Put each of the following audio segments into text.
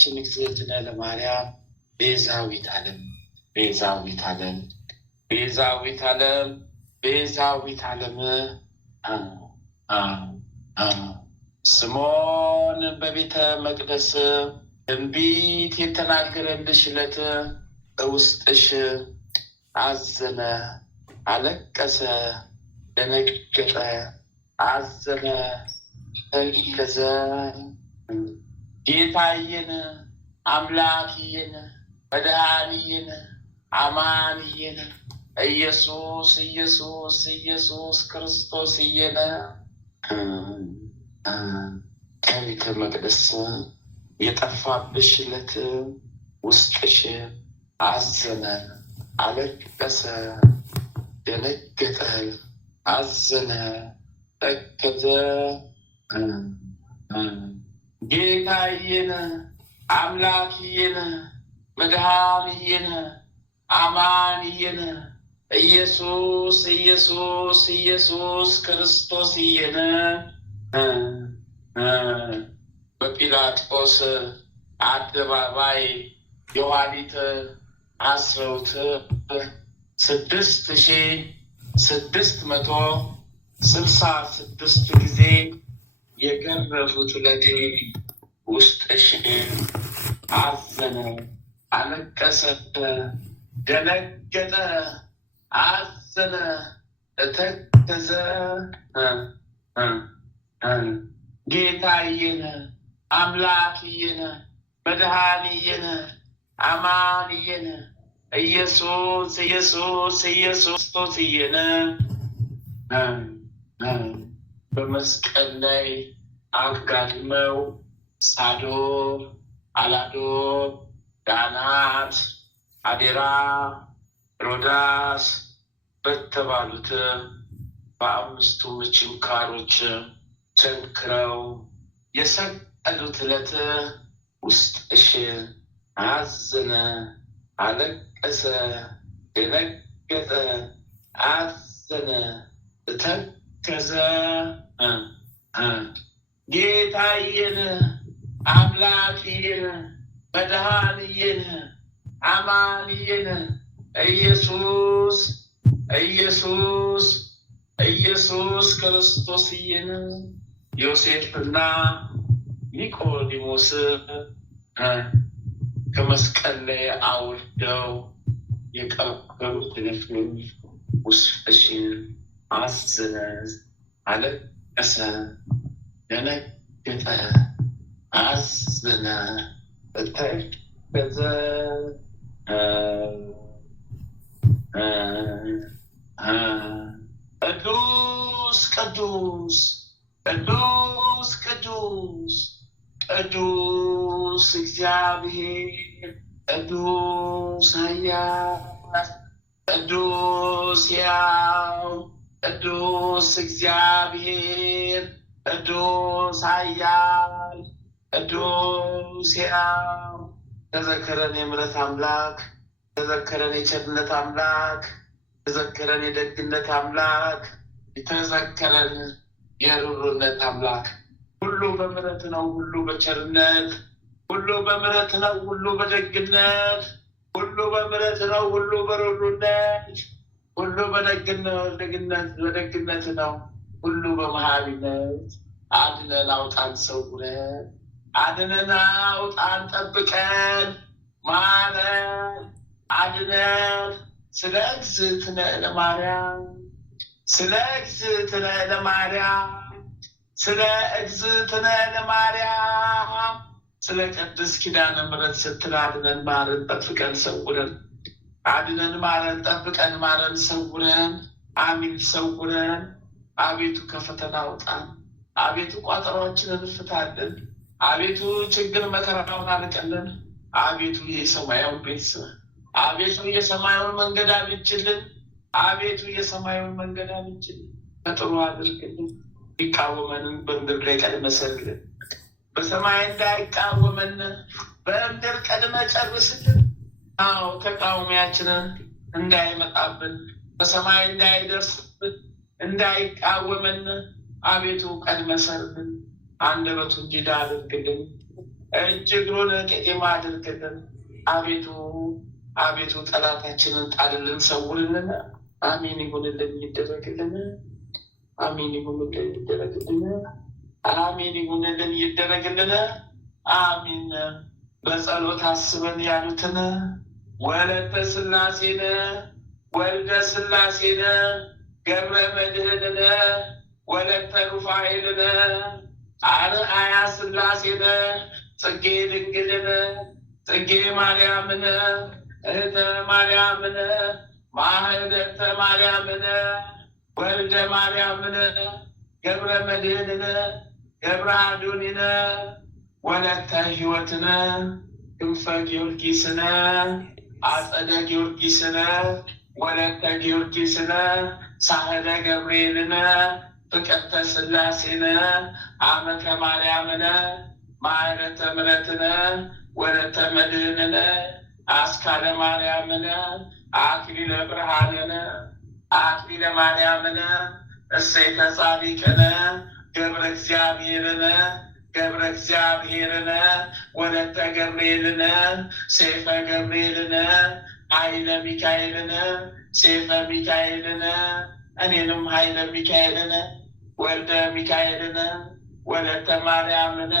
እናታችን እግዝእትነ ለማርያም ቤዛዊት ዓለም ቤዛዊት ዓለም ቤዛዊት ዓለም ቤዛዊት ዓለም ስምዖን በቤተ መቅደስ ትንቢት የተናገረልሽ ዕለት በውስጥሽ አዘነ፣ አለቀሰ፣ ደነገጠ፣ አዘነ፣ ተከዘ። ጌታዬን አምላክዬን መድኃኒዬን አማንዬን ኢየሱስ ኢየሱስ ኢየሱስ ክርስቶስዬን ከቤተ መቅደስ የጠፋብሽ ዕለት ውስጥሽ አዘነ፣ አለቀሰ፣ ደነገጠ፣ አዘነ፣ ተከዘ። ጌታዬን አምላክዬን መድኃኒዬን አማንዬን ኢየሱስ ኢየሱስ ኢየሱስ ክርስቶስዬን በጲላጦስ አደባባይ የኋሊት አስረውት 6666 ጊዜ የገረፉት ዕለት ውስጥሽ አዘነ፣ አለቀሰ፣ ደነገጠ፣ አዘነ፣ ተከዘ። ጌታዬን አምላክዬን መድኃኒዬን አማንዬን ኢየሱስ ኢየሱስ ኢየሱስ ክርስቶስዬን በመስቀል ላይ አጋድመው ሳዶር፣ አላዶር፣ ዳናት፣ አዴራ፣ ሮዳስ በተባሉት በአምስቱ ችንካሮች ቸንክረው የሰቀሉት ዕለት ውስጥሽ አዘነ፣ አለቀሰ፣ ደነገጠ፣ አዘነ፣ ተከዘ። ጌታዬን አምላክዬን መድኃኒዬን አማንዬን ኢየሱስ ኢየሱስ ኢየሱስ ክርስቶስዬን ዮሴፍና ኒቆዲሞስ ከመስቀል ላይ አውርደው የቀበሩት ዕለት ውስጥሽ አዘነ፣ አለቀሰ፣ ደነገጠ፣ አዘነ፣ ተከዘ። ቅዱስ ቅዱስ ቅዱስ ቅዱስ ቅዱስ እግዚአብሔር ቅዱስ ኃያል ቅዱስ ሕያው ቅዱስ እግዚአብሔር ቅዱስ ኃያል ቅዱስ ሕያው ተዘከረን የምሕረት አምላክ፣ ተዘከረን የቸርነት አምላክ፣ ተዘከረን የደግነት አምላክ፣ ተዘከረን የሩሩነት አምላክ። ሁሉ በምሕረት ነው፣ ሁሉ በቸርነት፣ ሁሉ በምሕረት ነው፣ ሁሉ በደግነት፣ ሁሉ በምሕረት ነው፣ ሁሉ በሩሩነት፣ ሁሉ በደግነት ነው፣ ሁሉ በመሐሪነት። አድነን፣ አውጣን፣ ሰውረን፣ አድነን፣ አውጣን፣ ጠብቀን፣ ማረን፣ አድነን። ስለ እግዝእትነ ለማርያም ስለ እግዝእትነ ለማርያም ስለ እግዝእትነ ለማርያም ስለ ቅድስት ኪዳነ ምሕረት ስትል አድነን፣ ማረን፣ ጠብቀን፣ ሰውረን። አድነን፣ ማረን፣ ጠብቀን፣ ማረን፣ ሰውረን። አሚን፣ ሰውረን። አቤቱ ከፈተና አውጣን። አቤቱ ቋጠሯችንን ፍታልን። አቤቱ ችግር መከራውን አርቅልን። አቤቱ የሰማያውን ቤት ስራ። አቤቱ የሰማዩን መንገድ አብጅልን። አቤቱ የሰማዩን መንገድ አብጅልን። ከጥሩ አድርግልን። ይቃወመንን በምድር ላይ ቀድመ ሰርልን። በሰማይ እንዳይቃወመን በምድር ቀድመ ጨርስልን። አዎ ተቃዋሚያችንን እንዳይመጣብን በሰማይ እንዳይደርስብን እንዳይቃወመን አቤቱ ቀድመ ሰርልን። አንደበቱን ዲዳ አድርግልን። እጅ እግሩን ቄጤማ አድርግልን። አቤቱ አቤቱ ጠላታችንን ጣልልን፣ ሰውርልን። አሜን ይሁንልን፣ ይደረግልን። አሜን ይሁንልን፣ ይደረግልን። አሜን ይሁንልን፣ ይደረግልን። አሜን። በጸሎት አስበን ያሉትን ወለተ ሥላሴነ ወልደ ሥላሴነ ገብረ መድኅንነ ወለተ ሩፋኤልነ አርአያ ሥላሴነ ጽጌ ድንግልነ ጽጌ ማርያምነ እህተ ማርያምነ ማህደተ ማርያምነ ወልደ ማርያምነ ገብረ መድኅንነ ገብረ አዶኒነ ወለተ ሕይወትነ ክንፈ ጊዮርጊስነ አጸደ ጊዮርጊስነ ወለተ ጊዮርጊስነ ሳህለ ገብርኤልነ ፍቅርተ ሥላሴነ አመተ ማርያምነ ማዕረተ ምሕረትነ ወለተ መድኅንነ አስካለ ማርያምነ አክሊለ ብርሃንነ አክሊለ ማርያምነ እሰይተ ጻድቅነ ገብረ እግዚአብሔርነ ገብረ እግዚአብሔርነ ወለተ ገብርኤልነ ሰይፈ ገብርኤልነ ኃይለ ሚካኤልነ ሰይፈ ሚካኤልነ እኔንም ኃይለ ሚካኤልነ ወልደ ሚካኤልነ ወለተ ማርያምነ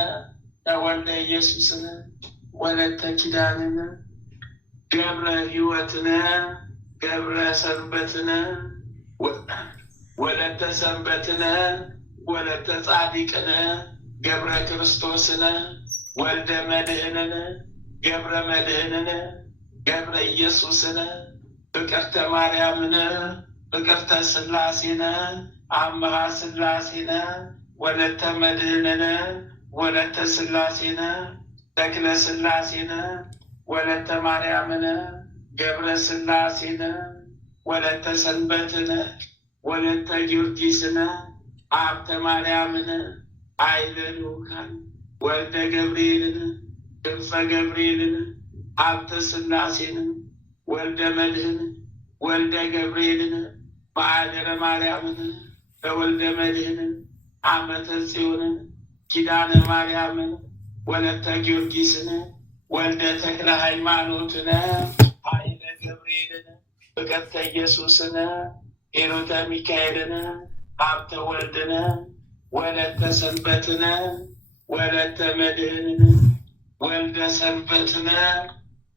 ተወልደ ኢየሱስነ ወለተ ኪዳንነ ገብረ ሕይወትነ ገብረ ሰንበትነ ወለተ ሰንበትነ ወለተ ጻድቅነ ገብረ ክርስቶስነ ወልደ መድኅንነ ገብረ መድኅንነ ገብረ ኢየሱስነ ፍቅርተ ማርያምነ ፍቅርተ ሥላሴነ አምሃ ሥላሴነ ወለተ መድኅንነ ወለተ ሥላሴነ ተክለ ሥላሴነ ወለተ ማርያምነ ገብረ ሥላሴነ ወለተ ሰንበትነ ወለተ ጊዮርጊስነ ሀብተ ማርያምነ ኃይለ ልዑካን ወልደ ገብርኤልነ ክንፈ ገብርኤልነ ሀብተ ሥላሴነ ወልደ መድኅን ወልደ ገብርኤልነ ማኅደረ ማርያምነ በወልደ መድኅን አመተ ጽዮንን ኪዳነ ማርያምን ወለተ ጊዮርጊስነ ወልደ ተክለ ሃይማኖትነ ኃይለ ገብርኤልነ ፍቅርተ ኢየሱስነ ሄሮተ ሚካኤልነ ሀብተ ወልድነ ወለተ ሰንበትነ ወለተ መድኅንነ ወልደ ሰንበትነ።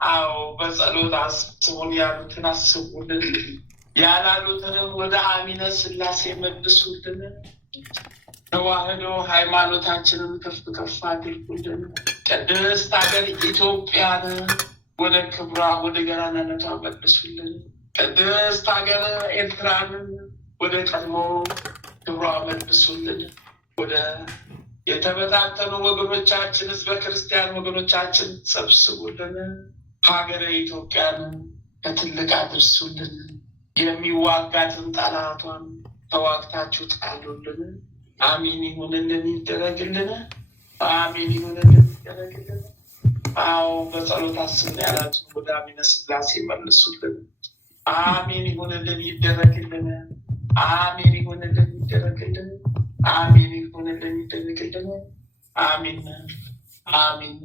አዎ በጸሎት አስቡን ያሉትን አስቡልን፣ ያላሉትንም ወደ አሚነ ሥላሴ መልሱልን። ተዋህዶ ሃይማኖታችንን ከፍ ከፍ አድርጉልን። ቅድስት ሀገር ኢትዮጵያን ወደ ክብሯ ወደ ገናናነቷ መልሱልን። ቅድስት ሀገር ኤርትራንን ወደ ቀድሞ ክብሯ መልሱልን። ወደ የተበታተኑ ወገኖቻችን ህዝበ ክርስቲያን ወገኖቻችን ሰብስቡልን። ሀገረ ኢትዮጵያን ከትልቅ አድርሱልን። የሚዋጋትን ጠላቷን ተዋግታችሁ ጣሉልን። አሜን ይሁንልን፣ ይደረግልን። አሜን ይሁንልን፣ ይደረግልን። አዎ በጸሎት አስብን ያላችሁ ወደ አሚነ ሥላሴ መልሱልን። አሜን ይሁንልን፣ ይደረግልን። አሜን ይሁንልን፣ ይደረግልን። አሜን ይሁንልን፣ ይደረግልን። አሜን አሜን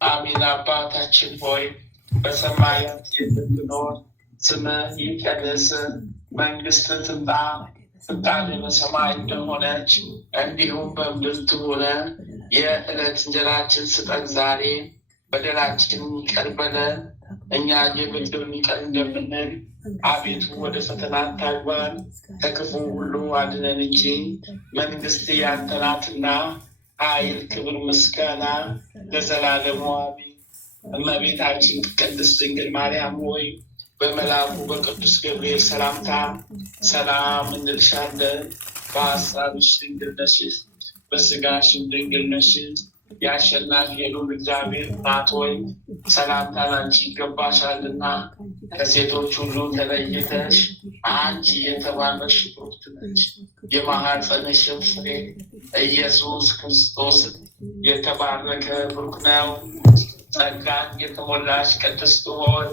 አሜን። አባታችን ሆይ በሰማያት የምትኖር ስምህ ይቀደስ፣ መንግስትህ ትምጣ፣ ፈቃድህ በሰማይ እንደሆነች እንዲሁም በምድር ትሁን። የዕለት እንጀራችንን ስጠን ዛሬ፣ በደላችንን ይቅር በለን እኛ የበደሉንን ይቅር እንደምንል፣ አቤቱ ወደ ፈተና አታግባን ከክፉ ሁሉ አድነን እንጂ መንግስት ያንተ ናትና ኃይል፣ ክብር፣ ምስጋና ለዘላለሙ አሜን። እመቤታችን ቅድስት ድንግል ማርያም ሆይ በመልአኩ በቅዱስ ገብርኤል ሰላምታ ሰላም እንልሻለን። በሀሳብሽ ድንግል ነሽ፣ በስጋሽም ድንግል ነሽ። የአሸናፊ የልዑል እግዚአብሔር እናት ሆይ ሰላምታ ላንቺ ይገባሻልና ከሴቶች ሁሉ ተለይተሽ አንቺ የተባረክሽ ብሩክት ነሽ። የማኅፀንሽም ፍሬ ኢየሱስ ክርስቶስ የተባረከ ብሩክ ነው። ጸጋን የተሞላሽ ቅድስት ሆይ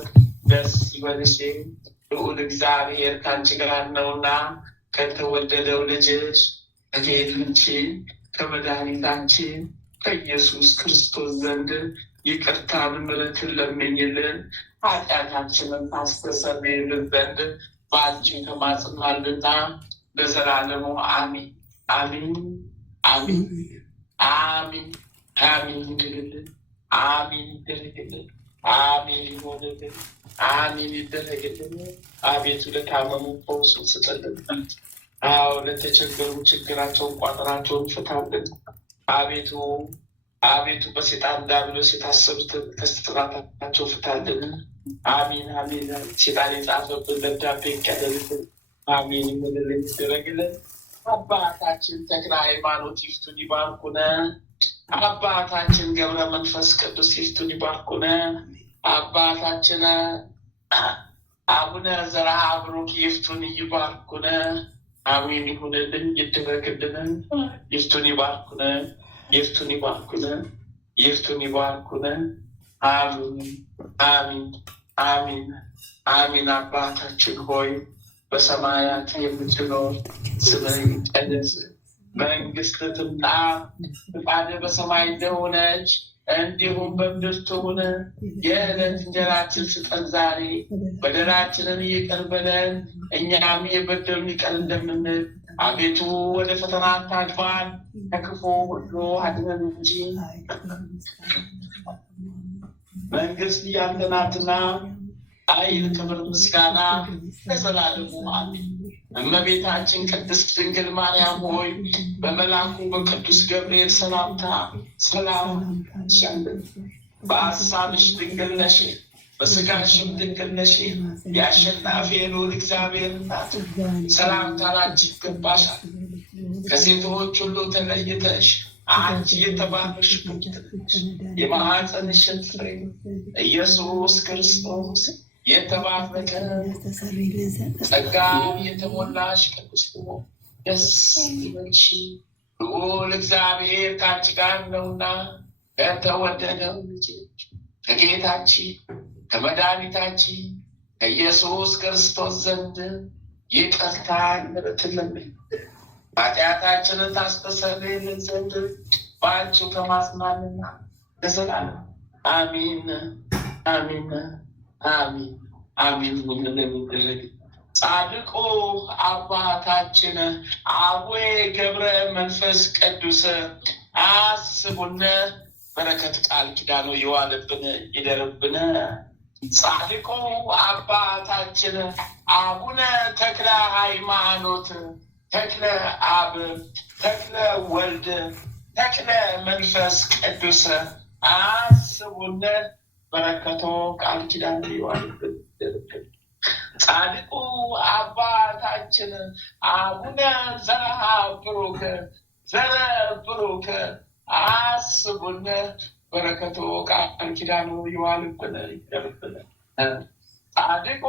ደስ ይበልሽ፣ ልዑል እግዚአብሔር ከአንቺ ጋር ነውና ከተወደደው ልጅሽ ከጌታችን ከመድኃኒታችን ከኢየሱስ ክርስቶስ ዘንድ ይቅርታን ምሕረትን ለምኝልን ኃጢአታችንን ታስተሰርይልን ዘንድ በአንቺ ተማጽናልና ለዘላለሙ አሜን አሜን አሜን አሜን አሜን ይደረግልን አሜን ይደረግልን አሜን ይሆንልን አሜን ይደረግልን። አቤቱ ለታመሙ ፈውሱን ስጥልን። አዎ ለተቸገሩ ችግራቸውን ቋጠራቸውን ፍታልን። አቤቱ አቤቱ በሴጣን ዲያብሎስ የታሰሩትን ከስጥራታቸው ፍታልን። አሜን አሜን። ሴጣን የጻፈብን ደብዳቤ ይቀደልልን። አሜን ይሆንልን ይደረግልን። አባታችን ተክለ ሃይማኖት ይፍቱን ይባርኩነ። አባታችን ገብረ መንፈስ ቅዱስ ይፍቱን ይባርኩነ። አባታችን አቡነ ዘርዓ ብሩክ ይፍቱን ይባርኩነ። አሜን ይሁንልን ይደረግልን። ይፍቱን ይባርኩነ ይፍቱን ይባርኩነ ይፍቱን ይባርኩነ። አሜን አሜን አሜን አሜን። አባታችን ሆይ በሰማያት የምትኖር ስምህ ይቀደስ፣ መንግስትህ ትምጣ፣ ፈቃድህ በሰማይ እንደሆነች እንዲሁም በምድር ትሁን። የዕለት እንጀራችንን ስጠን ዛሬ፣ በደላችንን ይቅር በለን እኛም የበደሉንን ይቅር እንደምንል፣ አቤቱ ወደ ፈተና አታግባን ከክፉ ሁሉ አድነን እንጂ መንግስት ያንተ ናትና ኃይል፣ ክብር፣ ምስጋና ለዘላለሙ አሜን። እመቤታችን ቅድስት ድንግል ማርያም ሆይ በመልአኩ በቅዱስ ገብርኤል ሰላምታ ሰላም ሻለን። በሀሳብሽ ድንግል ነሽ፣ በስጋሽም ድንግል ነሽ። የአሸናፊ ልዑል እግዚአብሔር እናት ሰላምታ ላንቺ ይገባሻል። ከሴቶች ሁሉ ተለይተሽ አንቺ የተባረክሽ ነሽ፣ የማኅፀንሽን ፍሬ ኢየሱስ ክርስቶስ የተባረከ። ጸጋን የተሞላሽ ቅድስት ሆይ ደስ ይበልሽ፣ ልዑል እግዚአብሔር ከአንቺ ጋር ነውና ከተወደደው ልጅሽ ከጌታችን ከመድኃኒታችን ከኢየሱስ ክርስቶስ ዘንድ ይቅርታን ምሕረትን ለምኝ ኃጢአታችንን ታስተሰርይልን ዘንድ በአንቺው ተማጽናንና ለዘላለም አሜን አሜን አሜን አሜን። ለሚደረግ ጻድቁ አባታችን አቡነ ገብረ መንፈስ ቅዱስ አስቡን፣ በረከት ቃል ኪዳኑ ይዋልብን ይደርብን። ጻድቁ አባታችን አቡነ ተክለ ሃይማኖት ተክለ አብ ተክለ ወልድ ተክለ መንፈስ ቅዱስ አስቡን፣ በረከቶ ቃል ኪዳኑ ይዋልብን ይደርብን። ጻድቁ አባታችን አቡነ ዘርዓ ብሩክ ዘረ ብሩክ አስቡን፣ በረከቶ ቃል ኪዳኑ ይዋልብን ይደርብን። ጻድቁ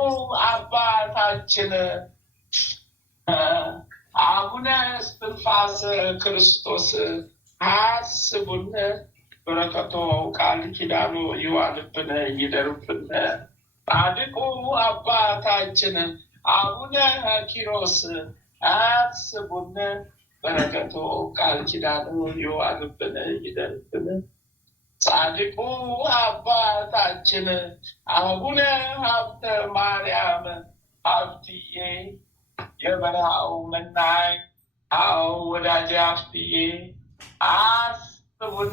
አባታችን አቡነ እስትንፋሰ ክርስቶስ አስቡን፣ በረከቶ ቃል ኪዳኑ ይዋልብን ይደርብን። ጻድቁ አባታችን አቡነ ኪሮስ አስቡን፣ በረከቶ ቃል ኪዳኑ ይዋልብን ይደርብን። ጻድቁ አባታችን አቡነ ሀብተ ማርያም ሀብትዬ የበረሃው መናኝ አዎ ወዳጄ ሀብትዬ አስቡን፣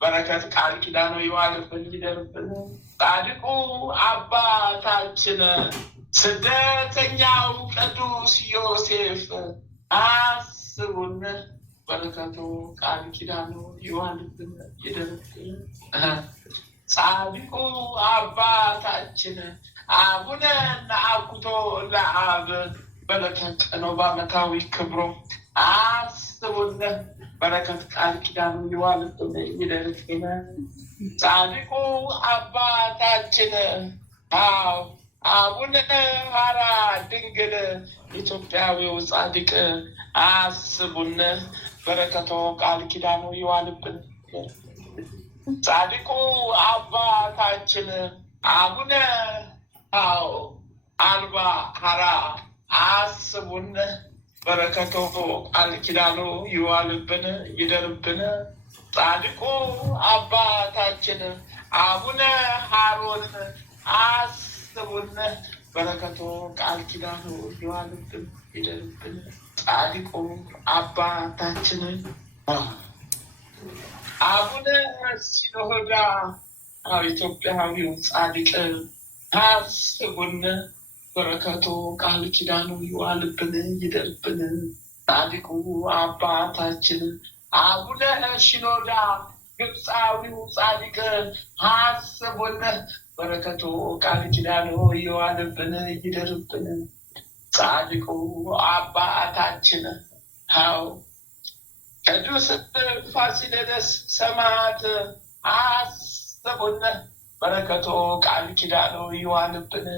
በረከት ቃል ኪዳኑ ይዋልብን ይደርብን። ጻድቁ አባታችን ስደተኛው ቅዱስ ዮሴፍ አስቡን፣ በረከቱ ቃል ኪዳኑ ይዋልብን ይደርብን። ጻድቁ አባታችን አቡነ ነአኩቶ ለአብ በረከት ነው በዓመታዊ ክብሮ አስቡን፣ በረከት ቃል ኪዳኑ ይዋልብን ይደርብን። ጻድቁ አባታችን አቡነ ሐራ ድንግል ኢትዮጵያዊው ጻድቅ አስቡን፣ በረከቶ ቃል ኪዳኑ ይዋልብን። ጻድቁ አባታችን አቡነ አልባ ሐራ አስቡን፣ በረከቶ ቃል ኪዳኑ ይዋልብን ይደርብን። ጻድቁ አባታችን አቡነ ሀሮን አስቡን። በረከቱ ቃል ኪዳኑ ይዋልብን ይደርብን። ጻድቁ አባታችን አቡነ ሲኖዳ ኢትዮጵያዊው ጻድቅ አስቡን። በረከቱ ቃል ኪዳኑ ይዋልብን ይደርብን። ጻድቁ አባታችን አቡነ ሲኖዳ ግብፃዊው ጻድቅ አስቡን። በረከቱ ቃል ኪዳኑ ይዋልብን ይደርብን። ጻድቁ አባታችን ቅዱስ ፋሲለደስ ሰማዕት አስቡን። በረከቱ ቃል ኪዳኑ ይዋልብን።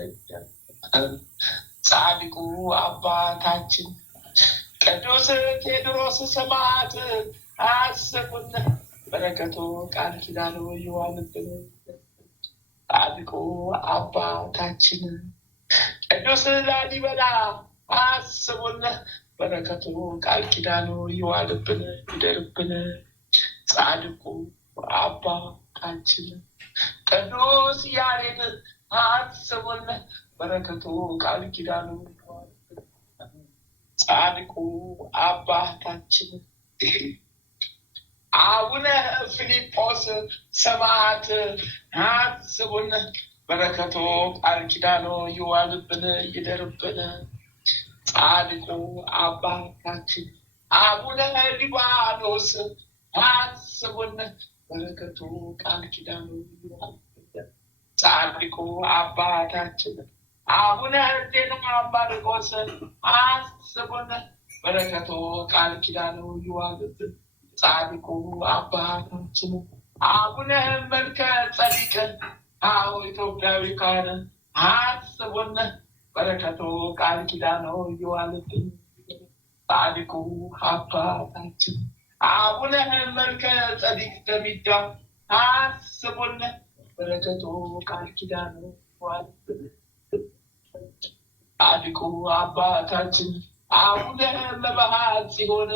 ጻድቁ አባታችን ቅዱስ ቴዎድሮስ ሰማዕት አስቡን። በረከቱ ቃል ኪዳኑ ይዋልብን። ጻድቁ አባታችን ቅዱስ ላሊበላ አስቡን። በረከቱ ቃል ኪዳኑ ይዋልብን ይደርብን። ጻድቁ አባታችን ቅዱስ ያሬድ አስቡን። በረከቱ ቃል ኪዳኑ ይዋልብን። ጻድቁ አባታችን አቡነ ፊልጶስ ሰማዕት አስቡን። በረከቱ ቃል ኪዳኑ ይዋልብን ይደርብን። ጻድቁ አባታችን አቡነ ሊባኖስ አስቡን። በረከቱ ቃል ኪዳኑ ይዋልብን። ጻድቁ አባታችን አቡነ ዜና ማርቆስ አስቡን። በረከቱ ቃል ኪዳኑ ይዋልብን። ጻድቁ አባታችን አቡነ መልከ ጸዲቅ ኢትዮጵያዊ ካህን አስቡን። በረከቱ ቃል ኪዳኑ ይዋልብን። ጻድቁ አባታችን አቡነ መልከ ጸዲቅ ደሚዳ አስቡን። በረከቱ ቃል ኪዳኑ ይዋልብን። ጻድቁ አባታችን አቡነ መብርሃ ጽዮን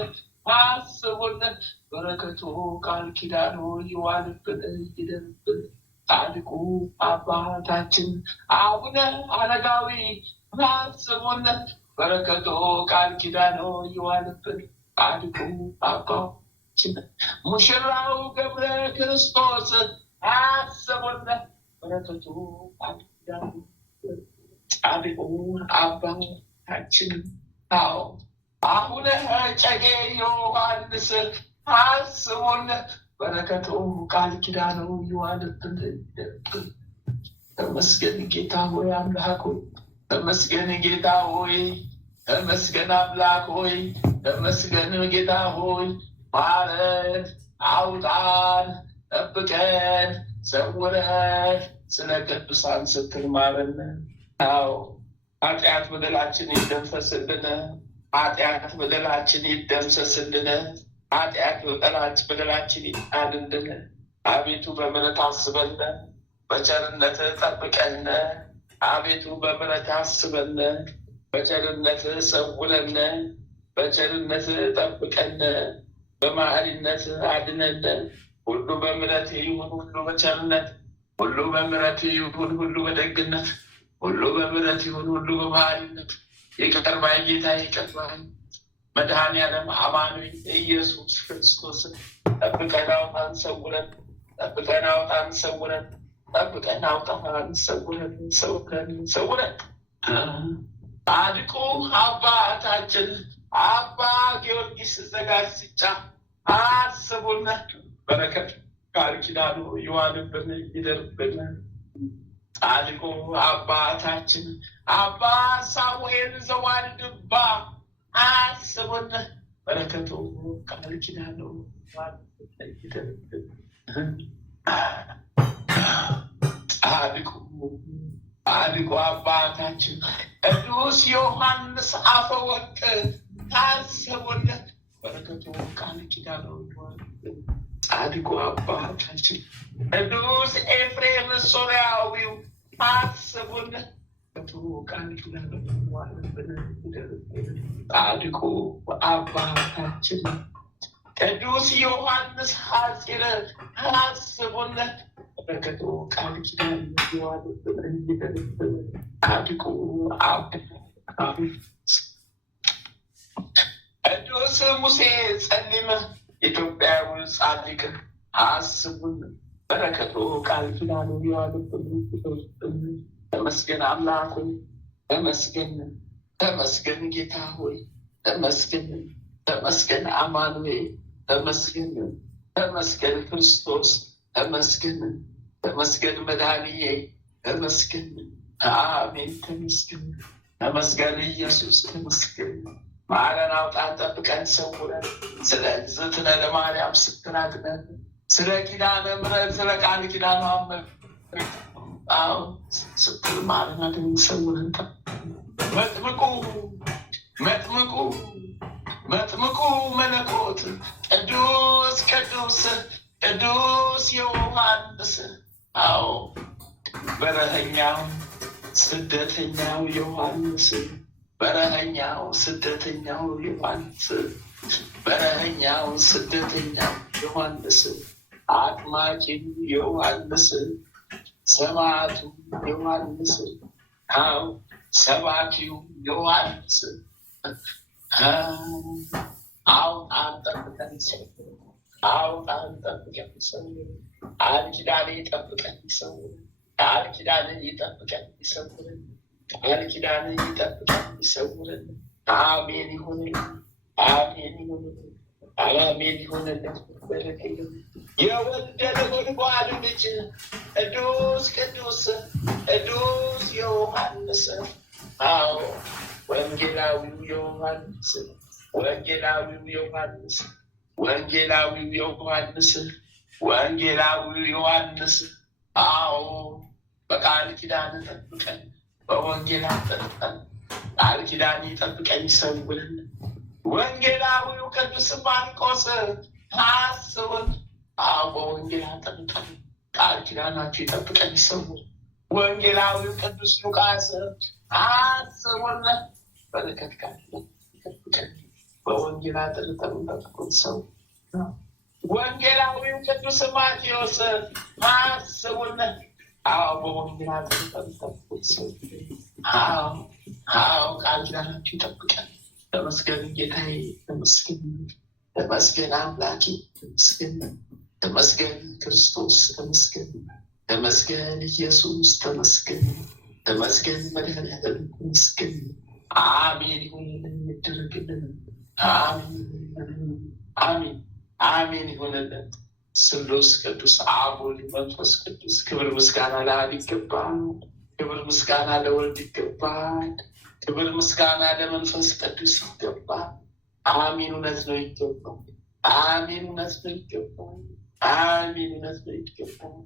አስቡን። በረከቱ ቃል ኪዳኑ ይዋልብን ይደርብን። ጻድቁ አባታችን አቡነ አረጋዊ አስቡን። በረከቱ ቃል ኪዳኑ ይዋልብን። ጻድቁ አባታችን ሙሽራው ገብረ ክርስቶስ አስቡን። በረከቱ ቃል ኪዳኑ ጻድቁ አባታችን አቡነ እጨጌ ዮሐንስ አስቡን። በረከቱ ቃል ኪዳኑ ይዋልብን ይደርብን። ተመስገን ጌታ ሆይ አምላክ ሆይ ተመስገን ጌታ ሆይ ተመስገን አምላክ ሆይ ተመስገን ጌታ ሆይ ማረን፣ አውጣን፣ ጠብቀን፣ ሰውረን ስለ ቅዱሳን ስትል ማረን። ኃጢአት በደላችን ይደምሰስልን። ኃጢአት በደላችን ይደምሰስልን። ኃጢአት በደላችን ይጣልልን። አቤቱ በምሕረት አስበን፣ በቸርነት ጠብቀን። አቤቱ በምሕረት አስበን፣ በቸርነት ሰውረን፣ በቸርነት ጠብቀን፣ በመሐሪነት አድነን። ሁሉ በምሕረት ይሁን፣ ሁሉ በቸርነት፣ ሁሉ በምሕረት ይሁን፣ ሁሉ በደግነት፣ ሁሉ በምሕረት ይሁን፣ ሁሉ በመሐሪነት። ይቅር ባይ ጌታ ይቅር ባይ መድኃኔዓለም አማኑኤል ኢየሱስ ክርስቶስ ጠብቀን አውጣን ሰውረን፣ ጠብቀን አውጣን ሰውረን፣ ጠብቀን አውጣን ሰውረን፣ ሰውረን። ጻድቁ አባታችን አባ ጊዮርጊስ ዘጋስጫ አስቡን። በረከት ቃል ኪዳኑ ይዋልብን ይደርብን። ጻድቁ አባታችን አባ ሳሙኤል ዘዋልድባ አስቡን። በረከቱ ቃል ኪዳኑ ይደርብን። ጻድቁ አባታችን ቅዱስ ዮሐንስ አፈወርቅ አስቡን። በረከቱ ቃል ኪዳኑ ይዋልብን። ጻድቁ አባታችን ቅዱስ ኤፍሬም ሶርያዊው አስቡን። ቃል ኪዳኑ ይዋልብን ይደርብን። ጻድቁ አባታችን ቅዱስ ዮሐንስ ሐጺር አስቡን በረከቱ ቃል ኪዳን ይዋልብን እንዲደርስብን ጻድቁ ቅዱስ ሙሴ ጸሊም ኢትዮጵያዊ ጻድቅ አስቡን በረከቱ ቃል ኪዳን ይዋልብን እንዲደርስብን። ተመስገን አምላክ ሆይ ተመስገን፣ ተመስገን ጌታ ሆይ ተመስገን፣ ተመስገን አማኑኤል ተመስገን፣ ተመስገን ክርስቶስ ተመስገን፣ ተመስገን መድኃኒዬ ተመስገን። አሜን ተመስገን፣ ተመስገን ኢየሱስ ተመስገን። ማረን፣ አውጣን፣ ጠብቀን፣ ሰውረን። ስለ እግዝእትነ ለማርያም ስትናግረን ስለ ኪዳነ ምሕረት ስለ ቃል ኪዳኗ ስትል ማረን፣ አድነን፣ ሰውረን። መጥምቁ መለኮት ቅዱስ ቅዱስ ቅዱስ ዮሐንስ አዎ በረኸኛው ስደተኛው ዮሐንስ በረኸኛው ስደተኛው ዮሐንስ በረኸኛው ስደተኛው ዮሐንስ አጥማቂው ዮሐንስ ሰማዕቱ ዮሐንስ አዎ ሰባኪው ዮሐንስ አውጣን ጠብቀን ይሰውር፣ አውጣን ጠብቀን ይሰውር። ቃል ኪዳን ይጠብቀን ይሰውር፣ ቃል ኪዳን ይጠብቀን ይሰውር፣ ቃል ኪዳን ይጠብቀን ይሰውር። አሜን ይሁንልን፣ አሜን ይሁንልን፣ አሜን ይሁንልን። በረከልን የወደደውን ባል ልጅ ቅዱስ ቅዱስ ቅዱስ ዮሐንስ አዎ ወንጌላዊው ዮሐንስ ወንጌላዊው ዮሐንስ ወንጌላዊው ዮሐንስ ወንጌላዊው ዮሐንስ አዎ በቃል ኪዳን ጠብቀን በወንጌል አጠብቀን ቃል ኪዳን ይጠብቀን ይሰውርን። ወንጌላዊው ቅዱስ ማርቆስ አስቡን አዎ በወንጌል አጠብቀን ቃል ኪዳናችሁ ይጠብቀን ይሰውር። ወንጌላዊው ቅዱስ ሉቃስ አስቡን በረከት ቃል ይጠብቀን በወንጌል አጠብቀን ጠብቁን ሰው። ወንጌላዊው ቅዱስ ማቴዎስ አስቡን አዎ በወንጌል አጠብቀን ጠብቁን ሰው። አዎ ቃል ኪዳናችሁ ይጠብቀን። ተመስገን ጌታዬ ተመስገን፣ ተመስገን አምላኬ ተመስገን፣ ተመስገን ክርስቶስ ተመስገን፣ ተመስገን ኢየሱስ ተመስገን፣ ተመስገን መድኃኒዓለም ተመስገን። አሜን ይሁንልን ይደረግልን። አሜን አሜን ይሁንልን። ስሉስ ቅዱስ አብ ወልድ መንፈስ ቅዱስ ክብር ምስጋና ለአብ ይገባል፣ ክብር ምስጋና ለወልድ ይገባል፣ ክብር ምስጋና ለመንፈስ ቅዱስ ይገባል። አሜን እውነት ነው ይገባል። አሜን እውነት ነው ይገባል። አሜን እውነት ነው ይገባል።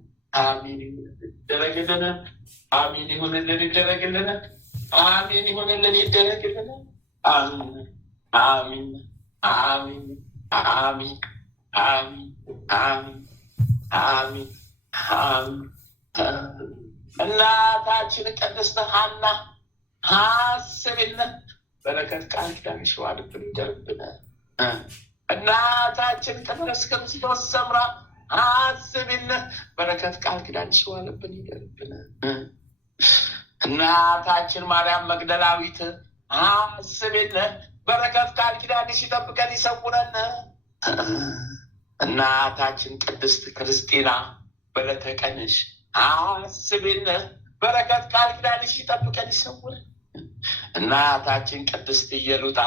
አሜን ይደረግልን። አሜን ይሁንልን ይደረግልን። አሜን ይሁንልን ይደረግልን። አሜን አሜን አሜን አሜን አሜን አሜን አሜን አሜን። እናታችን ቅድስት ሐና አስቢልን በረከት ቃል ኪዳንሽ ዋልብን ይደርብን። እናታችን ቅድስት ክርስቶስ ሰምራ አስቢልን በረከት ቃል ኪዳንሽ ዋልብን ይደርብን። እናታችን ማርያም መግደላዊት አስቢልን በረከት ቃል ኪዳንሽ ይጠብቀን ይሰውረን። እናታችን ቅድስት ክርስቲና በዕለተ ቀንሽ አስቢልን በረከት ቃል ኪዳንሽ ይጠብቀን ይሰውረን። እናታችን ቅድስት ኢየሉጣ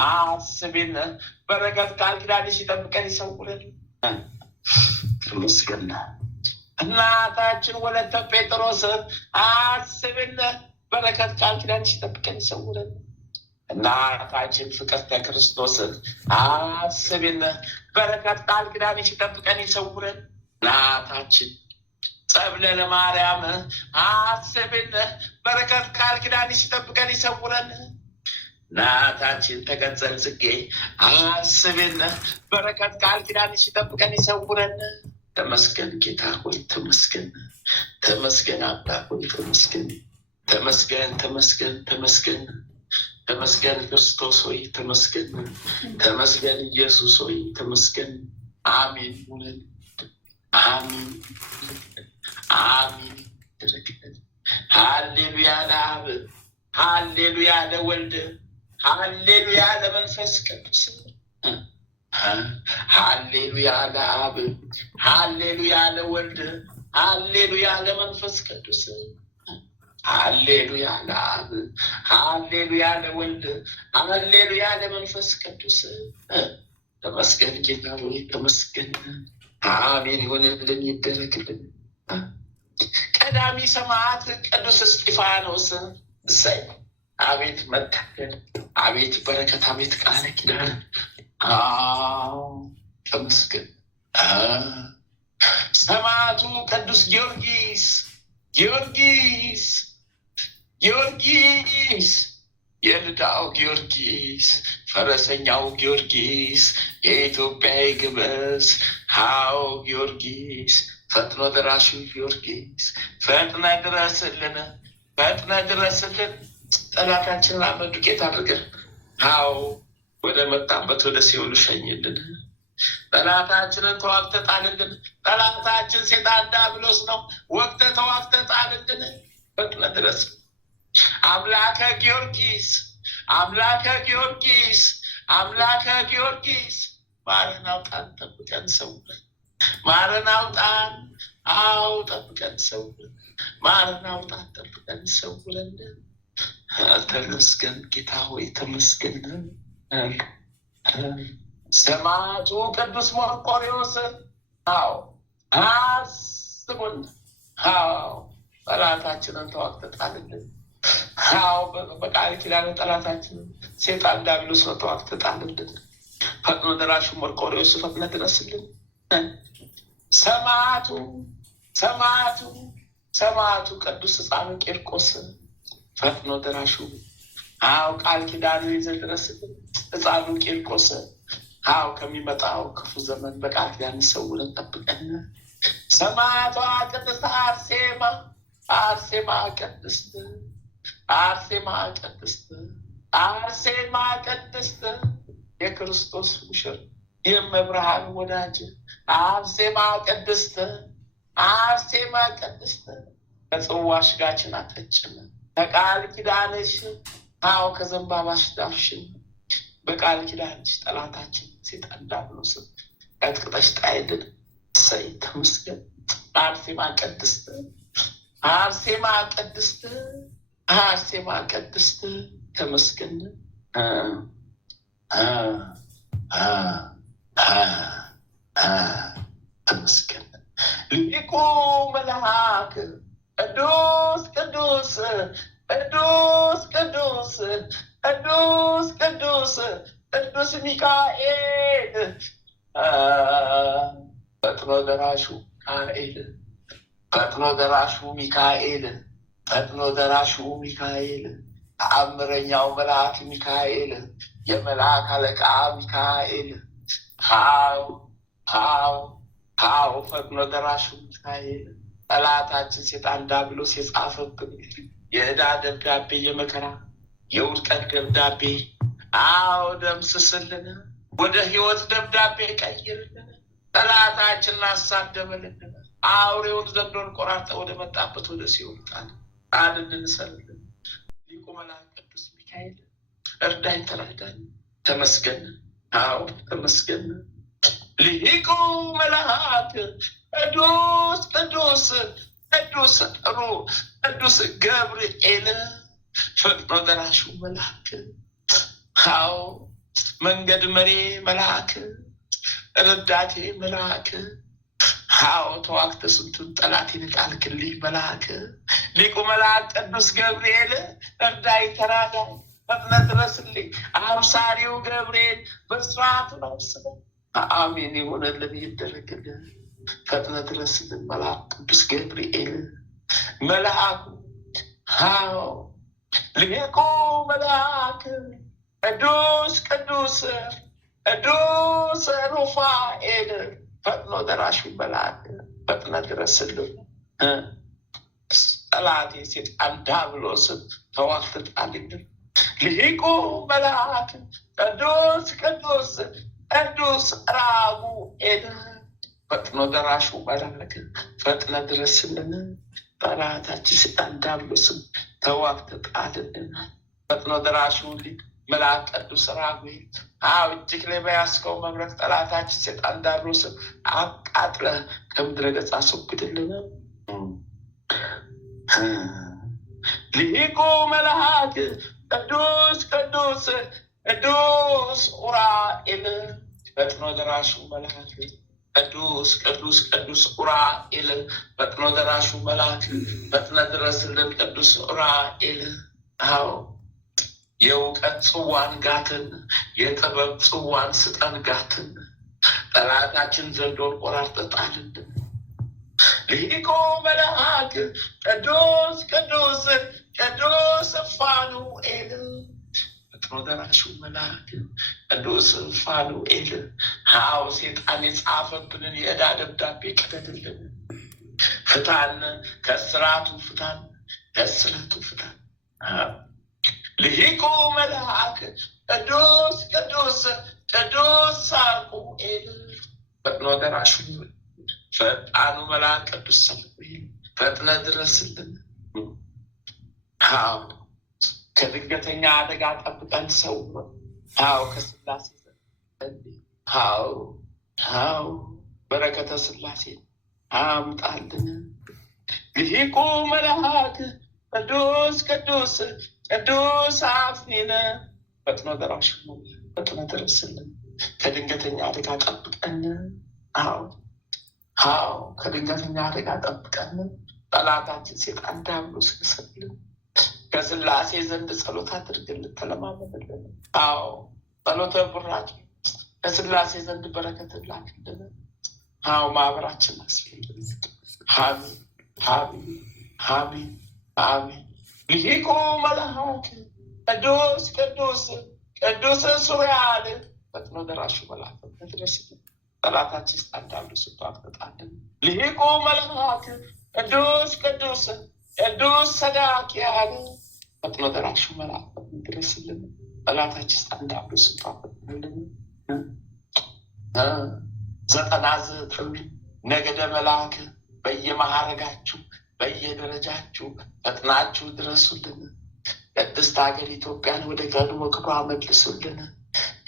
አስቢልን በረከት ቃል ኪዳንሽ ይጠብቀን ይሰውረን። ተመስገን። እናታችን ወለተ ጴጥሮስ አስቢልን በረከት ቃል ኪዳንሽ ይጠብቀን ይሰውረን። እናታችን ፍቅርተ ክርስቶስ አስቢልን በረከት ቃል ኪዳንሽ ይጠብቀን ይሰውረን። እናታችን ጸብለለ ማርያም አስቢልን በረከት ቃል ኪዳንሽ ይጠብቀን ይሰውረን። እናታችን ተቀጸል ጽጌ አስቢልን በረከት ቃል ኪዳንሽ ይጠብቀን ይሰውረን። ተመስገን ጌታ ሆይ ተመስገን፣ ተመስገን አምላክ ሆይ ተመስገን፣ ተመስገን ተመስገን ተመስገን ተመስገን ክርስቶስ ሆይ ተመስገን። ተመስገን ኢየሱስ ሆይ ተመስገን። አሜን ይሁን። አሜን አሜን። ሃሌሉያ ለአብ፣ ሃሌሉያ ለወልድ፣ ሃሌሉያ ለመንፈስ ቅዱስ። ሃሌሉያ ለአብ፣ ሃሌሉያ ለወልድ፣ ሃሌሉያ ለመንፈስ ቅዱስ። ሃሌሉያ ለአብ፣ ሃሌሉያ ለወልድ፣ ሃሌሉያ ለመንፈስ ቅዱስ። ተመስገን ጌታ ሆይ ተመስገን። አሜን ይሁንልን ይደረግልን። ቀዳሚ ሰማዕት ቅዱስ እስጢፋኖስ። እሰይ! አቤት መታደል፣ አቤት በረከት፣ አቤት ቃል ኪዳን። ተመስገን። ሰማዕቱ ቅዱስ ጊዮርጊስ ጊዮርጊስ ጊዮርጊስ የልዳው ጊዮርጊስ ፈረሰኛው ጊዮርጊስ የኢትዮጵያ ግበስ ሃው ጊዮርጊስ ፈጥኖ ደራሹ ጊዮርጊስ ፈጥነ ድረስልን፣ ፈጥነ ድረስልን። ጠላታችንን አመድ ዱቄት አድርገን ሃው ወደ መጣበት ወደ ሲኦል ሸኝልን። ጠላታችንን ተዋግተህ ጣልልን። ጠላታችን ሴጣን ዲያብሎስ ነው። ወግተህ ተዋግተህ ጣልልን። ፈጥነ ድረስ አምላከ ጊዮርጊስ፣ አምላከ ጊዮርጊስ፣ አምላከ ጊዮርጊስ ማረን፣ አውጣን፣ ጠብቀን፣ ሰውረን። ማረን፣ አውጣን፣ አው ጠብቀን፣ ሰውረን። ማረን፣ አውጣን፣ ጠብቀን፣ ሰውረን። ተመስገን ጌታ ሆይ ተመስገን። ሰማዕቱ ቅዱስ መርቆሬዎስ አው አስቡን። አው ጠላታችንን ተዋግተህ ጣልልን። አው በቃል ኪዳን ጠላታችንን ሴጣን ዲያብሎስ ነው ተዋግተህ ጣልልን። ፈጥኖ ደራሹ መርቆሬዎስ ፈጥነህ ድረስልን። ሰማዕቱ ሰማዕቱ ሰማዕቱ ቅዱስ ሕፃኑ ቂርቆስ ፈጥኖ ደራሹ አው ቃል ኪዳኑ ይዘህ ድረስልን። ሕፃኑ ቂርቆስ አው ከሚመጣው ክፉ ዘመን በቃል ኪዳን ሰውረን ጠብቀን። ሰማዕቷ ቅድስት አርሴማ አርሴማ ቅድስት አርሴማ ቅድስት አርሴማ ቅድስት የክርስቶስ ሙሽር የመብርሃን ወዳጅ አርሴማ ቅድስት አርሴማ ቅድስት ከጽዋሽ ጋችን አጠጭን ከቃል ኪዳንሽ አው ከዘንባባሽ ዳፍሽን በቃል ኪዳንሽ ጠላታችን ሴጣን ዲያብሎስ ቀጥቅጠሽ ጣይልን። እሰይ ተመስገን። አርሴማ ቅድስት አርሴማ ቅድስት አርሴማ ቅድስት ተመስገን። ተመስገን። ሊቁ መልአክ ቅዱስ ቅዱስ ቅዱስ ቅዱስ ቅዱስ ቅዱስ ቅዱስ ሚካኤል ፈጥኖ ደራሹ ሚካኤል ፈጥኖ ደራሹ ሚካኤል ፈጥኖ ደራሹ ሚካኤል ተአምረኛው መልአክ ሚካኤል የመልአክ አለቃ ሚካኤል ሃው ሃው ሃው ፈጥኖ ደራሹ ሚካኤል ጠላታችን ሴጣን ዲያብሎስ የጻፈብን የዕዳ ደብዳቤ የመከራ የውድቀት ደብዳቤ አው ደምስስልን። ወደ ህይወት ደብዳቤ ቀይርልን። ጠላታችንን አሳደበልን። አውሬውን ዘንዶን ቆራርጠ ወደ መጣበት ወደ ሲኦል ጣል። ጣልልን፣ ሰልልን። ሊቁ መልአክ ቅዱስ ሚካኤል እርዳኝ፣ ተራዳኝ። ተመስገን። አው ተመስገን። ሊቁ መልአክ ቅዱስ ቅዱስ ቅዱስ ጥሩ ቅዱስ ገብርኤል ፈጥኖ ደራሹ መልአክ አው መንገድ መሪ መልአክ ረዳቴ መልአክ አው ተዋግተ ስንቱን ጠላት ይንቃልክልኝ መልአክ ሊቁ መልአክ ቅዱስ ገብርኤል እርዳይ፣ ተራዳይ፣ ፈጥነ ድረስልኝ። አብሳሪው ገብርኤል በስርዓቱ ነው ስለ አሜን ይሆነልን ይደረግልን። ፈጥነ ድረስልን መልአክ ቅዱስ ገብርኤል መልአኩ አው ሊቁ መልአክ ቅዱስ ቅዱስ ቅዱስ ሩፋኤል ፈጥኖ ደራሹ መልአክ ፈጥነ ድረስልን። ጠላቴ ሴጣን ዲያብሎስን ተዋግተህ ጣልልን። ሊቁ መልአክ ቅዱስ ቅዱስ ቅዱስ ራጉኤል ፈጥኖ ደራሹ መልአክ ፈጥነ ድረስልን። ጠላታችን ሰይጣን ዲያብሎስን ተዋግተህ ጣልልን። ፈጥኖ ደራሹ መልአክ ቅዱስ ራጉኤል እጅግ ላይ በያዝከው መብረቅ ጠላታችን ሰይጣን ዲያብሎስን አቃጥለህ ከምድረ ገጽ አስወግድልን። ሊቁ መልአክ ቅዱስ ቅዱስ ቅዱስ ኡራኤል ፈጥኖ ደራሹ መልአክ ቅዱስ ቅዱስ ቅዱስ ኡራኤል ፈጥኖ ደራሹ መልአክ ፈጥነ ድረስልን። ቅዱስ ኡራኤል የእውቀት ጽዋን ጋትን የጥበብ ጽዋን ስጠን ጋትን ጠላታችን ዘንዶን ቆራርጠህ ጣልልን። ሊቁ መልአክ ቅዱስ ቅዱስ ቅዱስ ፋኑኤል ፈጥኖ ደራሹ መልአክ ቅዱስ ፋኑኤል ሰይጣን የጻፈብንን የዕዳ ደብዳቤ ቀደድልን። ፍታን፣ ከስራቱ ፍታን፣ ከስራቱ ፍታን። ሊቁ መልአክ ቅዱስ ቅዱስ ቅዱስ ሳሙኤል ፈጥኖ ደራሹ ፈጣኑ መልአክ ቅዱስ ሳሙኤል ፈጥነ ድረስልን። ከድንገተኛ አደጋ ጠብቀን ሰውረን። ከስላሴ በረከተ ስላሴ አምጣልን። ሊቁ መልአክ ቅዱስ ቅዱስ ቅዱስ አፍኒነ ፈጥኖ ደራሹ ፈጥነ ድረስልን። ከድንገተኛ አደጋ ጠብቀን። ከድንገተኛ አደጋ ጠብቀን። ጠላታችን ሰይጣን ዲያብሎስ ንሰብልን። ከስላሴ ዘንድ ጸሎት አድርግልን፣ ተለማመንልን። ጸሎተ ቡራኬ ከስላሴ ዘንድ በረከት ላክልን። ማህበራችን አስፈልግልን። አሜን አሜን አሜን አሜን። ሊቁ መልአክ ቅዱስ ቅዱስ ቅዱስ ሱሪያል ፈጥኖ ደራሹ መልአክ ድረስልን። ጠላታችን ሰይጣን ዲያብሎስ አጥፍጣልን። ሊቁ መልአክ ቅዱስ ቅዱስ ቅዱስ ሰዳክያል ፈጥኖ ደራሹ መልአክ ድረስልን። ጠላታችን ሰይጣን ዲያብሎስ አጥፍጣልን። 99 ነገደ መልአክ በየማዕረጋችሁ በየደረጃችሁ ፈጥናችሁ ድረሱልን። ቅድስት ሀገር ኢትዮጵያን ወደ ቀድሞ ክብሯ መልሱልን።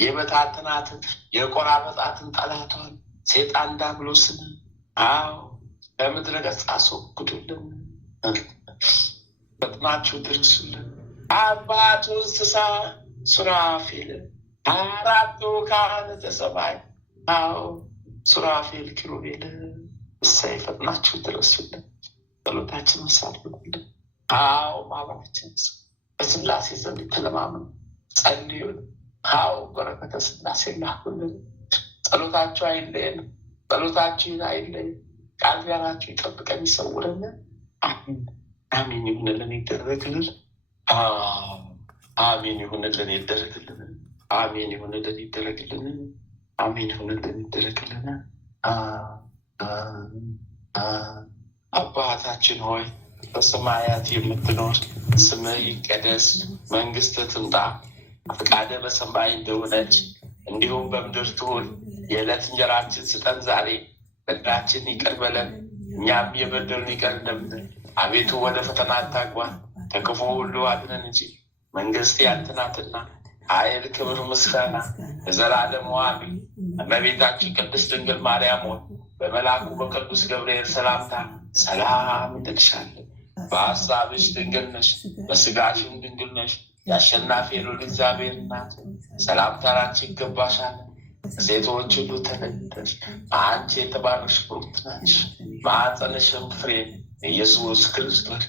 የበታተናትን የቆራረጣትን ጠላቷን ሰይጣን ዲያብሎስን ከምድረ ገጽ አስወግዱልን። ፈጥናችሁ ድረሱልን። አባቱ እንስሳ ሱራፌል 4ቱ ካህናተ ሰማይ ሱራፌል ኪሩቤል እሰይ ፈጥናችሁ ድረሱልን። ጸሎታችን መሳልልን። ማህበራችን በስላሴ ዘንድ ተለማመኑ፣ ጸልዩን። በረከተ ስላሴ ላኩልን። ጸሎታችሁ አይለየን፣ ጸሎታችሁ አይለየን። ቃል ኪዳናችሁ ይጠብቀን ይሰውረን። አሜን ይሁንልን ይደረግልን። አሜን ይሁንልን ይደረግልን። አሜን ይሁንልን ይደረግልን። አሜን ይሁንልን ይደረግልን። አባታችን ሆይ በሰማያት የምትኖር ስምህ ይቀደስ፣ መንግስትህ ትምጣ፣ ፈቃድህ በሰማይ እንደሆነች እንዲሁም በምድር ትሁን። የዕለት እንጀራችንን ስጠን ዛሬ፣ በደላችንን ይቅር በለን እኛም የበደሉንን ይቅር እንደምንል። አቤቱ ወደ ፈተና አታግባን፣ ከክፉ ሁሉ አድነን እንጂ መንግስት ያንተ ናትና ኃይል፣ ክብር፣ ምስጋና ለዘላለሙ አሜን። እመቤታችን ቅድስት ድንግል ማርያም ሆይ በመልአኩ በቅዱስ ገብርኤል ሰላምታ ሰላም እንልሻለን። በሀሳብሽ ድንግል ነሽ፣ በስጋሽም ድንግል ነሽ። የአሸናፊ የልዑል እግዚአብሔር እናት ሰላምታ ላንቺ ይገባሻል። ሴቶች ሁሉ ተለይተሽ አንቺ የተባረክሽ ብሩክት ነሽ፣ ማኅፀንሽም ፍሬ ኢየሱስ ክርስቶስ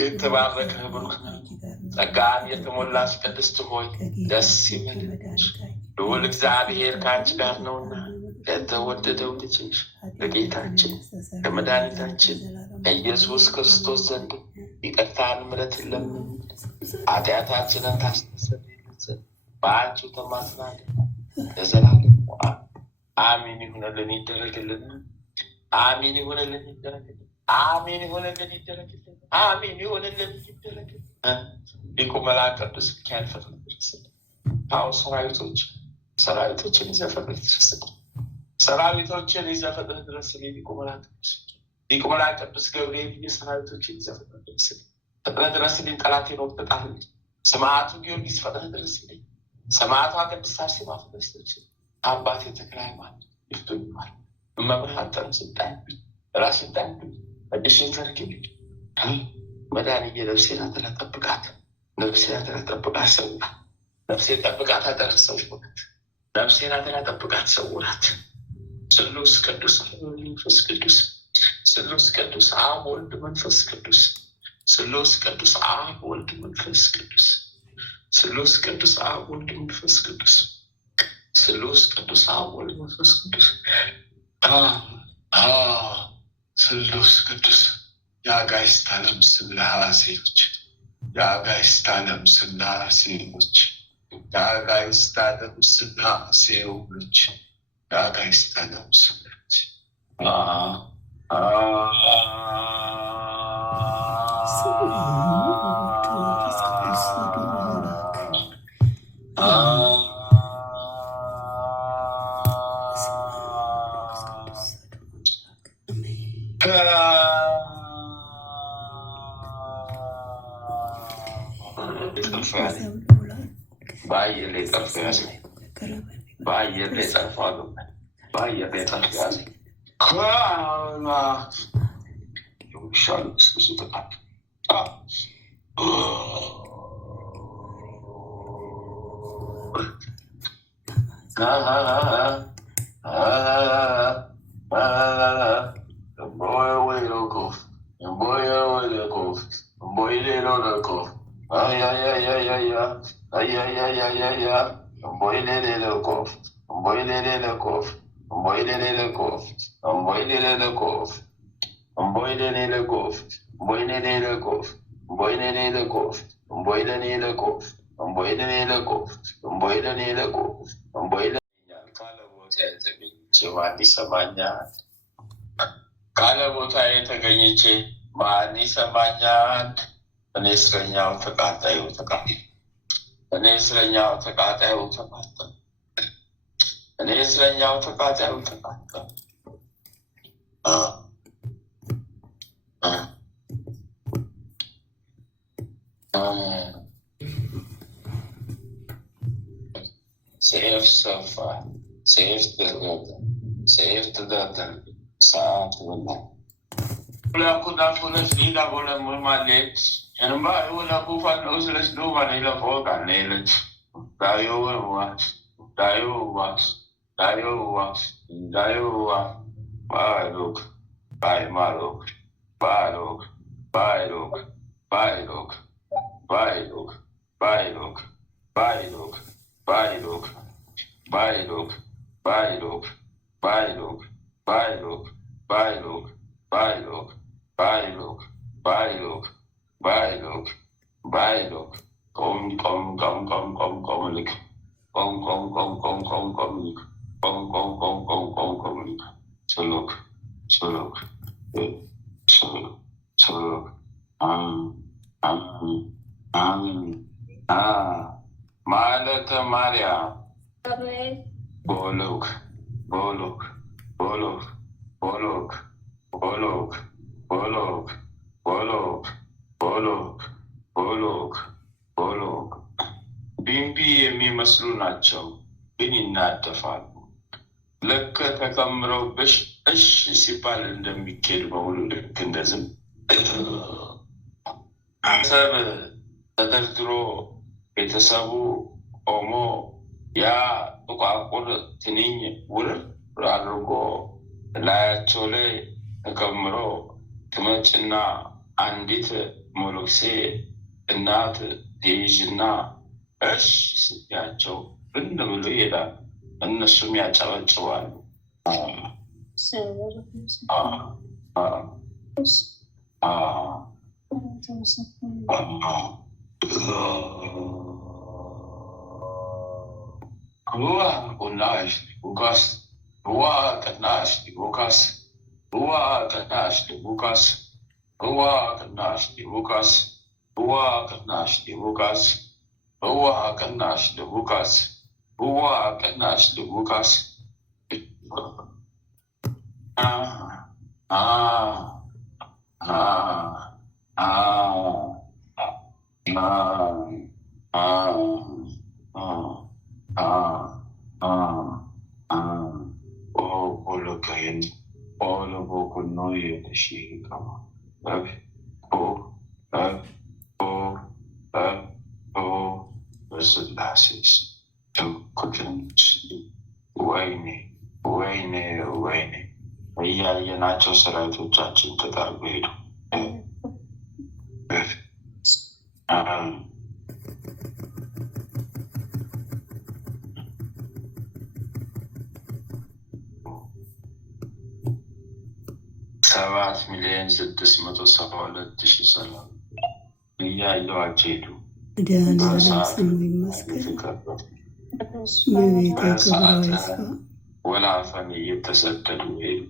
የተባረከ ብሩክ ነው። ጸጋን የተሞላሽ ቅድስት ሆይ ደስ ይበልሽ፣ ልዑል እግዚአብሔር ከአንቺ ጋር ነውና ከተወደደው ልጅሽ በጌታችን ከመድኃኒታችን ከኢየሱስ ክርስቶስ ዘንድ ይቅርታን ምሕረትን ለምን ኃጢአታችንን ታስተሰርይልን ዘንድ በአንቺው ተማጽናለን ለዘላለሙ አሜን። ይሁንልን ይደረግልን። አሜን ይሁንልን ይደረግልን። አሜን ይሁንልን ይደረግልን። አሜን ይሁንልን ይደረግልን። ሊቁ መልአክ ቅዱስ ሚካኤል ፈጥነህ ድረስልኝ። አዎ ሰራዊቶችን ይዘህ ፈጥነህ ድረስልኝ። ሰራዊቶችን ይዘህ ፈጥነህ ድረስልኝ። ሊቁ መልአክ ቅዱስ ገብርኤል የሰራዊቶችን ይዘህ ፈጥነህ ድረስልኝ። ፈጥነህ ድረስልኝ። ጠላቴን ወግተጣልኝ። ሰማዕቱ ጊዮርጊስ ፈጥነህ ድረስልኝ። ሰማዕቷ ቅድስት አርሴማ ፈጥነህ ድረስልኝ። አባቴ ተክለ ሃይማኖት ይፍቱኛል። እመብርሃን ጠንስልጣኝ ራስልጣኝ እድሽን ዘርግልኝ። መድኃኒዬ ነፍሴን አደራ ጠብቃት። ነፍሴን አደራ ጠብቃት ሰውራት። ነፍሴን ጠብቃት አደራ ሰውራት። ነፍሴን አደራ ጠብቃት ሰውራት። ስሉስ ቅዱስ መንፈስ ቅዱስ ስሉስ ቅዱስ አብ ወልድ መንፈስ ቅዱስ ስሉስ ቅዱስ አብ ወልድ መንፈስ ቅዱስ ስሉስ ቅዱስ አብ ወልድ መንፈስ ቅዱስ ስሉስ ቅዱስ አብ ወልድ መንፈስ ቅዱስ ስሉስ ቅዱስ የአጋዕዝተ ዓለም ሥላሴዎች የአጋዕዝተ ዓለም ሥላሴዎች የአጋዕዝተ ዓለም ሥላሴዎች የአጋዕዝተ ዓለም ሥላሴ በአየር ላይ ጠርፎ ያዘኝ። በአየር ላይ ጠርፎ አገባኝ። በአየር ላይ ጠርፎ ያዘኝ። ይሻሉ እስክሱ ጥቃት ካለ ቦታ የተገኘቼ ማን ይሰማኛል? እኔ እስረኛው ተቃጣዩ ተቃጠል። እኔ እስረኛው ተቃጣዩ ተቃጠል። እኔ እስረኛው ተቃጣዩ ተቃጠል። ሰይፍ ሰፋ፣ ሰይፍ ደረገ፣ ሰይፍ ተደርደረ፣ ሰዓት በላ ኩዳኩነስ ሊዳ ቦለሙማሌ እንባ የሆነ ኩፋን ነው ስለች ነው ባሌላ ፎቃለ የለች ዳዮዋስ ዳዮዋስ ዳዮዋስ ዳዮዋስ ባይሎክ ባይማሎክ ባይሎክ ባይሎክ ባይሎክ ባይሎክ ባይሎክ ባይሎክ ባይሎክ ባይሎክ ባይሎክ ባይሎክ ባይሎክ ባይሎክ ባይሎክ ባይሎክ ባይሎክ ባይሎክ ባይሎክ ቆም ቆም ቆም ቆም ቆም ቆም ልክ ቆም ቆም ቆም ቆም ቆም ቆም ልክ ቆም ቆም ቆም ቆም ቆም ቆም ልክ ስሉክ ስሉክ ስሉክ ስሉክ ማለተ ማርያም ቦሎክ ቦሎክ ቦሎክ ቦሎክ ቦሎክ ቦሎክ ቦሎክ ቦሎክ ቦሎክ ቦሎክ ቢምቢ የሚመስሉ ናቸው፣ ግን ይናደፋሉ። ልክ ተከምረውብሽ እሽ ሲባል እንደሚኬድ በሙሉ ልክ እንደዝም ሰብ ተደርድሮ ቤተሰቡ ቆሞ ያ ጥቋቁር ትንኝ ውርር አድርጎ ላያቸው ላይ ተከምሮ ትመጭና አንዲት ሞሎክሴ እናት ትይዥና እሽ ስትያቸው ብን ብሎ ይሄዳል። እነሱም ያጨበጭባሉ። ቁናሽ ሉቃስ ቅናሽ ሉቃስ ቅናሽ ሉቃስ ቅናሽ ሉቃስ وقناش لبوكاس وقناش لبوكاس وقناش لبوكاس ወይኔ እያየናቸው ሰራዊቶቻችን ተጠርጎ ሄዱ። 7,672,000 ሰላም እያየዋቸው ሄዱ። ወላፈን እየተሰደዱ ሄዱ።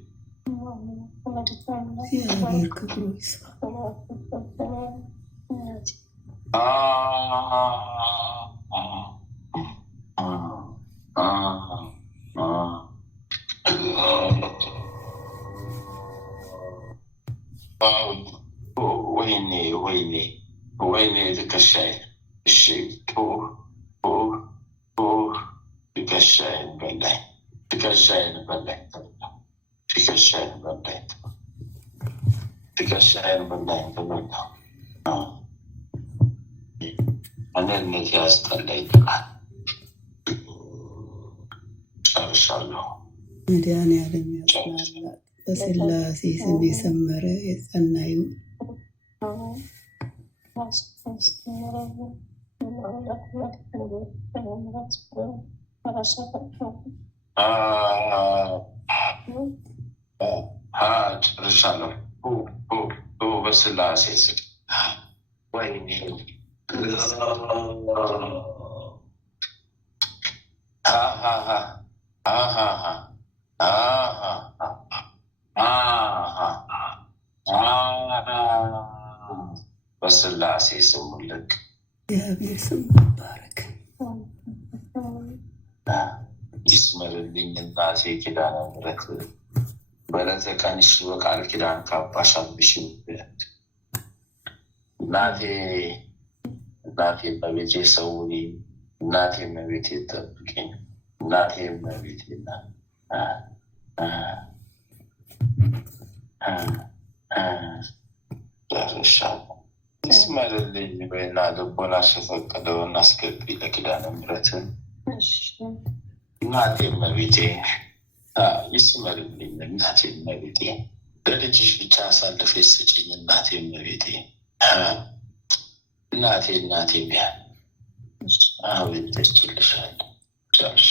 ወይኔ ትከሻዬን፣ እሺ ትከሻዬን በላኝ፣ ትከሻዬን በላኝ፣ ትከሻዬን በላኝ፣ ትከሻዬን በላኝ። እኔነት ያስጠላኝ ይላል። ጨርሻለሁ። መድኃኒዓለም ያጽናናት። በስላሴ ስም የሰመረ የጸናዩ ጨርሻለሁ። በስላሴ ስም ወይኔ በስላሴ ስም ልክ እግዚአብሔር ስም ይባረክ። ይስመርልኝ እናቴ ኪዳነ ምሕረት በዕለተ ቀንሽ በቃል ኪዳን ካባሽ አልብሽ እናቴ እመቤቴ ሰውሪ፣ እናቴ እመቤቴ ጠብቂኝ፣ እናቴ እመቤቴ ደርሻለሁ። ይስመርልኝ በይና ልቦናሽ የፈቀደውን አስገቢ ለኪዳነ ምሕረት እናቴ እመቤቴ። ይስመርልኝ እናቴ እመቤቴ፣ ለልጅሽ ብቻ አሳልፌ ስጭኝ እናቴ እመቤቴ። እናቴ ቢያል አቤት ደርችልሻል። ጨርሽ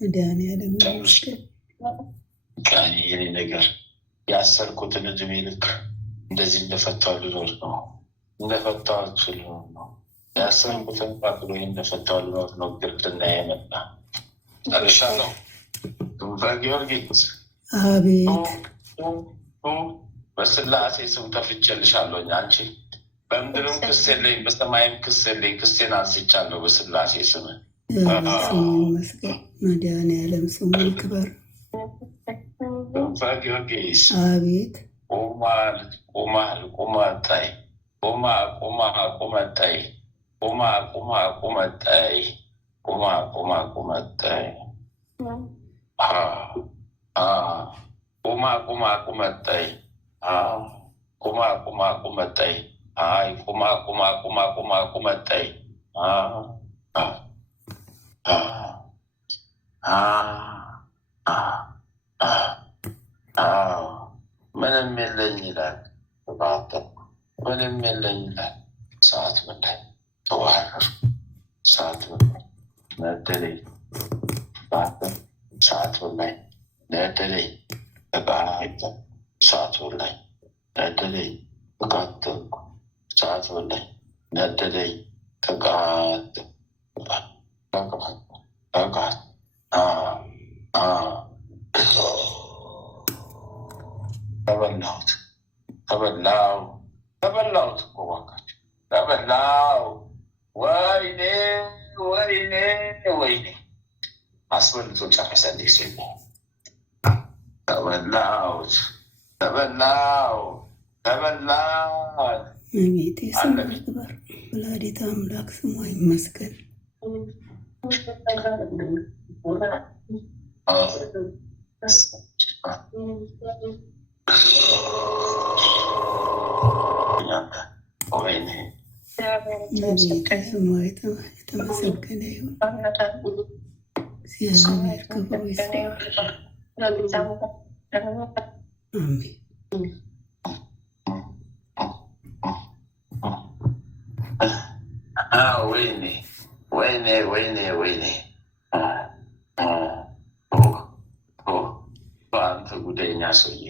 መድኃኒዓለም ቃኔ የኔ ነገር ያሰርኩትን እድሜ ልክ እንደዚህ እንደፈታው ልኖር ነው። እንደፈታዎች ልኖር ነው። ያሰርኩትን ፓክሎ እንደፈታው ልኖር ነው። ግርድና የመጣ ጨርሻለሁ። ጊዮርጊስ አቤት በስላሴ ስም ተፍቼልሻለሁኝ። አንቺ በምድርም ክስ የለኝ በሰማይም ክስ የለኝ። ክሴን አንስቻለሁ በስላሴ ስም። ስሙ ይመስገን። መድኃኒዓለም ስሙ ይክበር። ጊዮርጊስ አቤት ቁመጣይ ምንም የለኝ ይላል። ምንም የለኝ ይላል። ሰዓት በላይ ተዋረር፣ ሰዓት በላይ ነደለኝ፣ ሰዓት በላይ ነደለኝ፣ ተቃይተ ሰዓት በላይ ነደለኝ፣ ተቃተልኩ፣ ሰዓት በላይ ነደለኝ፣ ተቃተ ተበላሁት ተበላው ወይኔ አስበልቶ ጨረሰልኝ። ሴ ተበላሁት ተበላው። እመቤቴ ስሟ ይክበር። ወላዲተ አምላክ ስሟ ይመስገን። እመቤቴ ስሟ የተመሰገነ ይሁን። እግዚአብሔር ክብሩ ይስፋ። አሜን። ወይኔ አንተ ጉደኛ ሰውዬ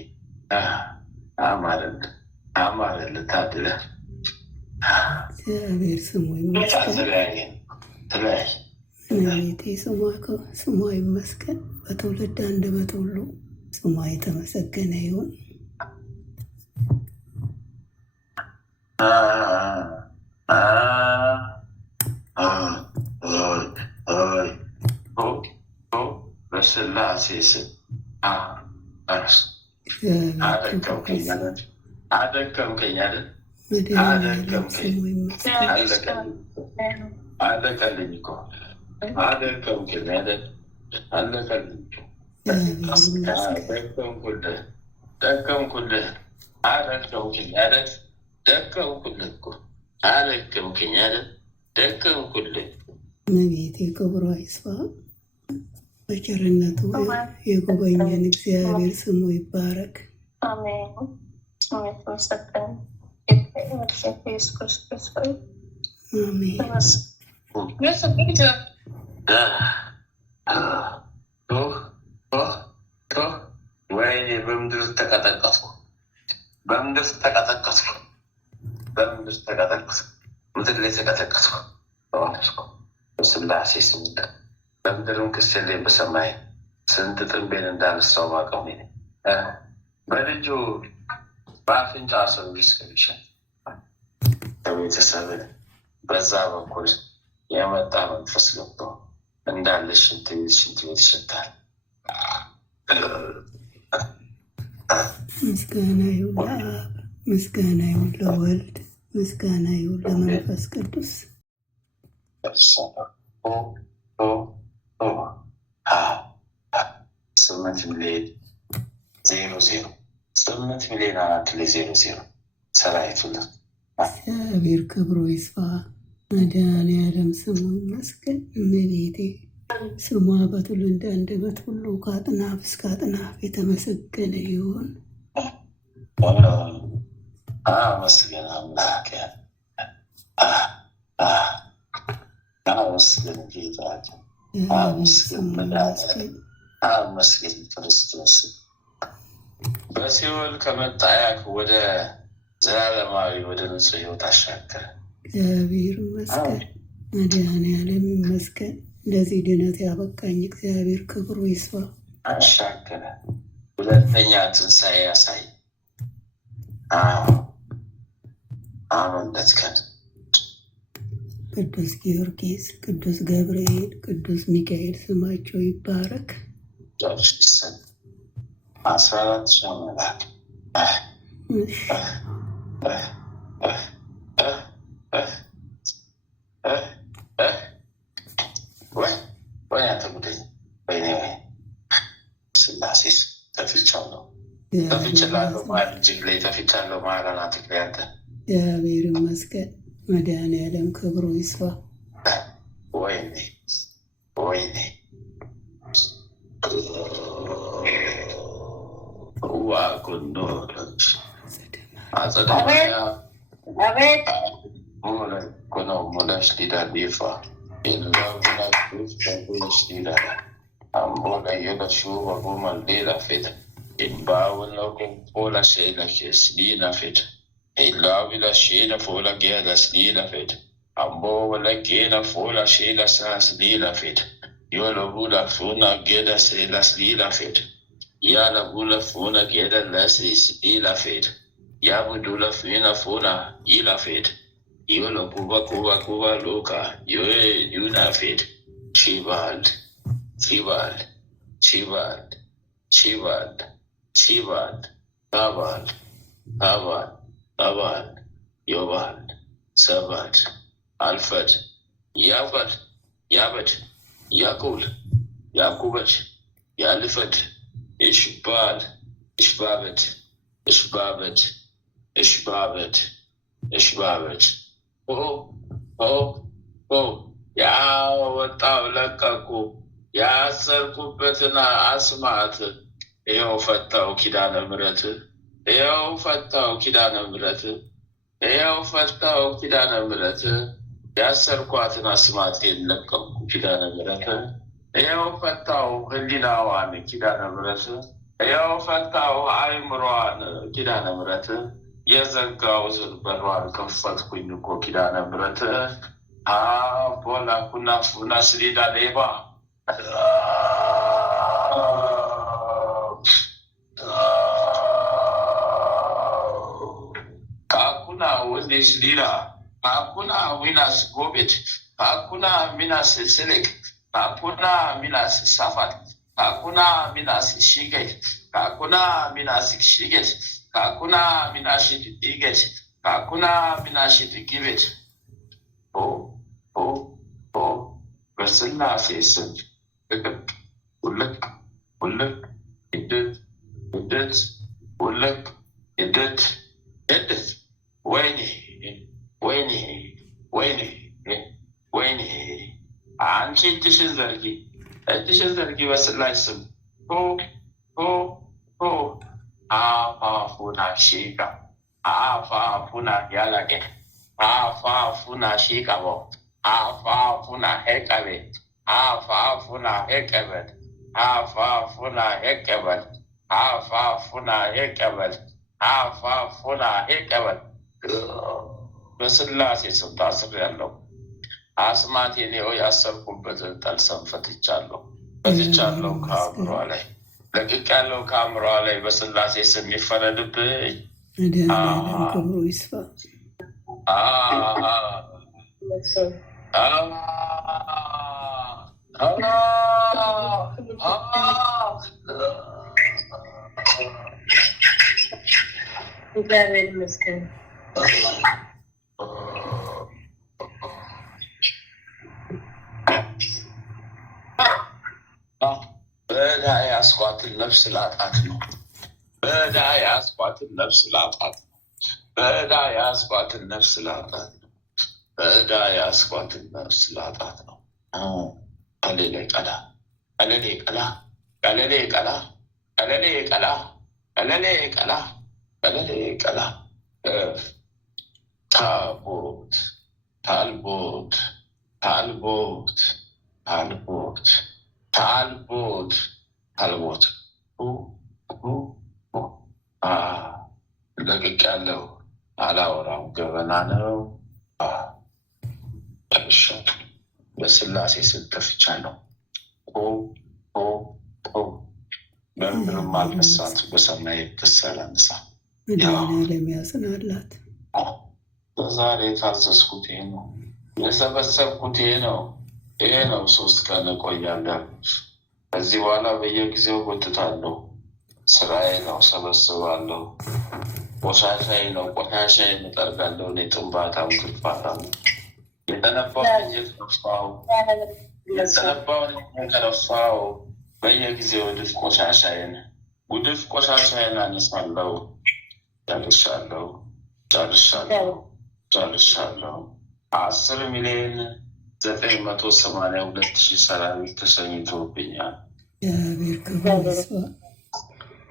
አማረልህ ታድለህ። እግዚአብሔር ስሙ ይመስገን። እመቤቴ ስሟ ይመስገን። በትውልድ አንደበት ሁሉ ስሟ የተመሰገነ ይሁን። በስላሴ ስም አደከምከኝ አይደል? አለቀልኝ እኮ አደከምከኝ አይደል? አለቀልኝ። ደከምኩልህ አደከምከኝ አይደል? ደከምኩልህ እኮ አደከምከኝ አይደል? ደከምኩልህ። እመቤቴ ክብሯ ይስፋ። በቸርነቱ የጎበኘን እግዚአብሔር ስሙ ይባረክ። አሜን። ወይኔ በምድር ተቀጠቀጥኩ። ምድር ላይ ተቀጠቀጥኩ። በስላሴ ስም በምድርም ክስሌን በሰማይ ስንት ጥንቤን እንዳነሳው ማቀሙ በልጁ በአፍንጫ ሰው ይስከሚሻል። ከቤተሰብ በዛ በኩል የመጣ መንፈስ ገብቶ እንዳለ ሽንት ቤት ይሸታል። ምስጋና ይሁን ለአብ፣ ምስጋና ይሁን ለወልድ፣ ምስጋና ይሁን ለመንፈስ ቅዱስ። 8,000,000 ሰራዊቱን እግዚአብሔር ክብሩ ይስፋ። መድኃኔዓለም ስሙ ይመስገን። እመቤቴ ስሟ በትውልድ አንደበት ሁሉ ከአጥናፍ እስከ አጥናፍ የተመሰገነ ይሁን። አመስግን አምላክ፣ አመስግን ጌታችን፣ አመስግን ክርስቶስ። በሲኦል ከመጣያክ ወደ ዘላለማዊ ወደ ንጹህ ሕይወት አሻገረ። እግዚአብሔር ይመስገን። መድኃኔዓለም ይመስገን። ለዚህ ድነት ያበቃኝ እግዚአብሔር ክብሩ ይስፋ። አሻገረ። ሁለተኛ ትንሣኤ ያሳይ። አመለጥከን። ቅዱስ ጊዮርጊስ፣ ቅዱስ ገብርኤል፣ ቅዱስ ሚካኤል ስማቸው ይባረክ። 14 ሺህ መላክ ስላሴ ተፍቻለሁ። እጅግ ላይ ተፍቻለሁ። ማራናት ያንተ እግዚአብሔር ይመስገን። መድኃኔዓለም ክብሩ ይስፋ። ወይኔ ዋኩኖች አጸዳያ ሙለሽ ሊዳሊፋ ሽ ሊዳ አምቦላ የለሹ ወጉመል ሌላ ፌት ኢባውነኩም ፎላ ሼላ ኬስሊና ፌት ኢላዊላ ሼላ ፎላ ጌላስ ሊላ ፌት አምቦ ወለጌና ፎላ ሼላ ሳስ ሊላ ፌት ዮለቡላ ፉና ጌዳ ሴላስ ሊላ ፌት ያለ ቡለ ፉነ ጌደ ለሲስ ኢላፌድ ያቡዱለ ፊነ ፉና ኢላፌድ Yola Kuba Loka, Yunafid, Shibald, Shibald, Shibald, Shibald, Shibald, Tabald, Tabald, Tabald, Yobald, Sabat, Alfred, Yafat, Yabat, Yakul, Yakubat, Yalifat, Ishbal, Ishbabet, Ishbabet, Ishbabet, Ishbabet. ያወጣው ለቀቁ ያሰርኩበትን አስማት ይኸው ፈታው ኪዳነ ምሕረት ይኸው ፈታው ኪዳነ ምሕረት ይኸው ፈታው ኪዳነ ምሕረት ያሰርኳትን አስማት የለቀቁ ኪዳነ ምሕረት ይኸው ፈታው ህሊናዋን ኪዳነ ምሕረት ይኸው ፈታው አእምሮዋን ኪዳነ ምሕረት የዘጋሁትን በሯን ከፈትኩኝ እኮ ኪዳነ ምሕረት ቦላ ኩና ስሌዳ ሌባ ካኩና ወንዴስ ሊላ ካኩና ዊናስ ጎቤት ካኩና ሚናስ ስልክ ካኩና ሚናስ ሳፋት ካኩና ሚናስ ሽገት ካኩና ሚናስ ሽገት ካኩና ሚናሽት ዲገት ካኩና ሚናሽት ጊቤት በስላሴ ስም ውልቅ ውልቅ እድት እድት ውልቅ እድት እድት ወይኔ ወይኔ ወይኔ ወይኔ አንቺ እጅሽን ዘርጊ በስላሴ ስም አፋፉና ሺቃ አፋፉና ያላቄ አፋፉና ሺቃቦ አፋፉና ሄቀቤ አፋፉና ሄቀበል አፋፉና ሄቀበል አፋፉና ሄቀበል አፋፉና ሄቀበል በስላሴ ስም ታስሬያለሁ። አስማቴን ያሰርኩበትን ጠልሰም ፈትቻለሁ። ከአእምሯ ላይ ለቅቄያለሁ። ከአእምሯ ላይ በስላሴ ስም ይፈረድብኝ። ክብሩ ይስፋ። እግዚአብሔር ይመስገን። በዕዳ ያስኳትን ነፍስ ላጣት ነው። በዕዳ ያስኳትን ነፍስ ላጣት ነው። በዕዳ ያስኳትን ነፍስ ላጣት ነው። በዕዳ ያስኳትን ነፍስ ላጣት ነው። ቀለሌ ቀላ ቀለሌ ቀላ ቀለሌ ቀላ ቀለሌ ቀላ ቀለሌ ቀላ ቀለሌ ቀላ ታቦት ታልቦት ታልቦት ታልቦት ታልቦት ታልቦት ለቅቅ ያለው አላወራም። ገበና ነው። በስላሴ ስም ተፍቻለሁ። በምድርም አልነሳት በሰማይ ተሰላንሳ መድኃኒዓለም ያጽናላት። በዛሬ የታዘዝኩት ይሄ ነው። የሰበሰብኩት ይሄ ነው። 3 ቀን እቆያለሁ። ከዚህ በኋላ በየጊዜው ጎትታለሁ። ስራዬ ነው። ሰበስባለሁ። ቆሻሻዬ ነው። ቆሻሻዬን እጠርጋለሁ። እኔ ጥንባታም ክፋታም የተነባውን የተነፋው በየጊዜው ጉድፍ ቆሻሻዬን አነሳለሁ። ጨርሻለሁ። 10,982,000 ሰራዊት ተሸኝቶብኛል። እግዚአብሔር ክብሩ ይስፋ።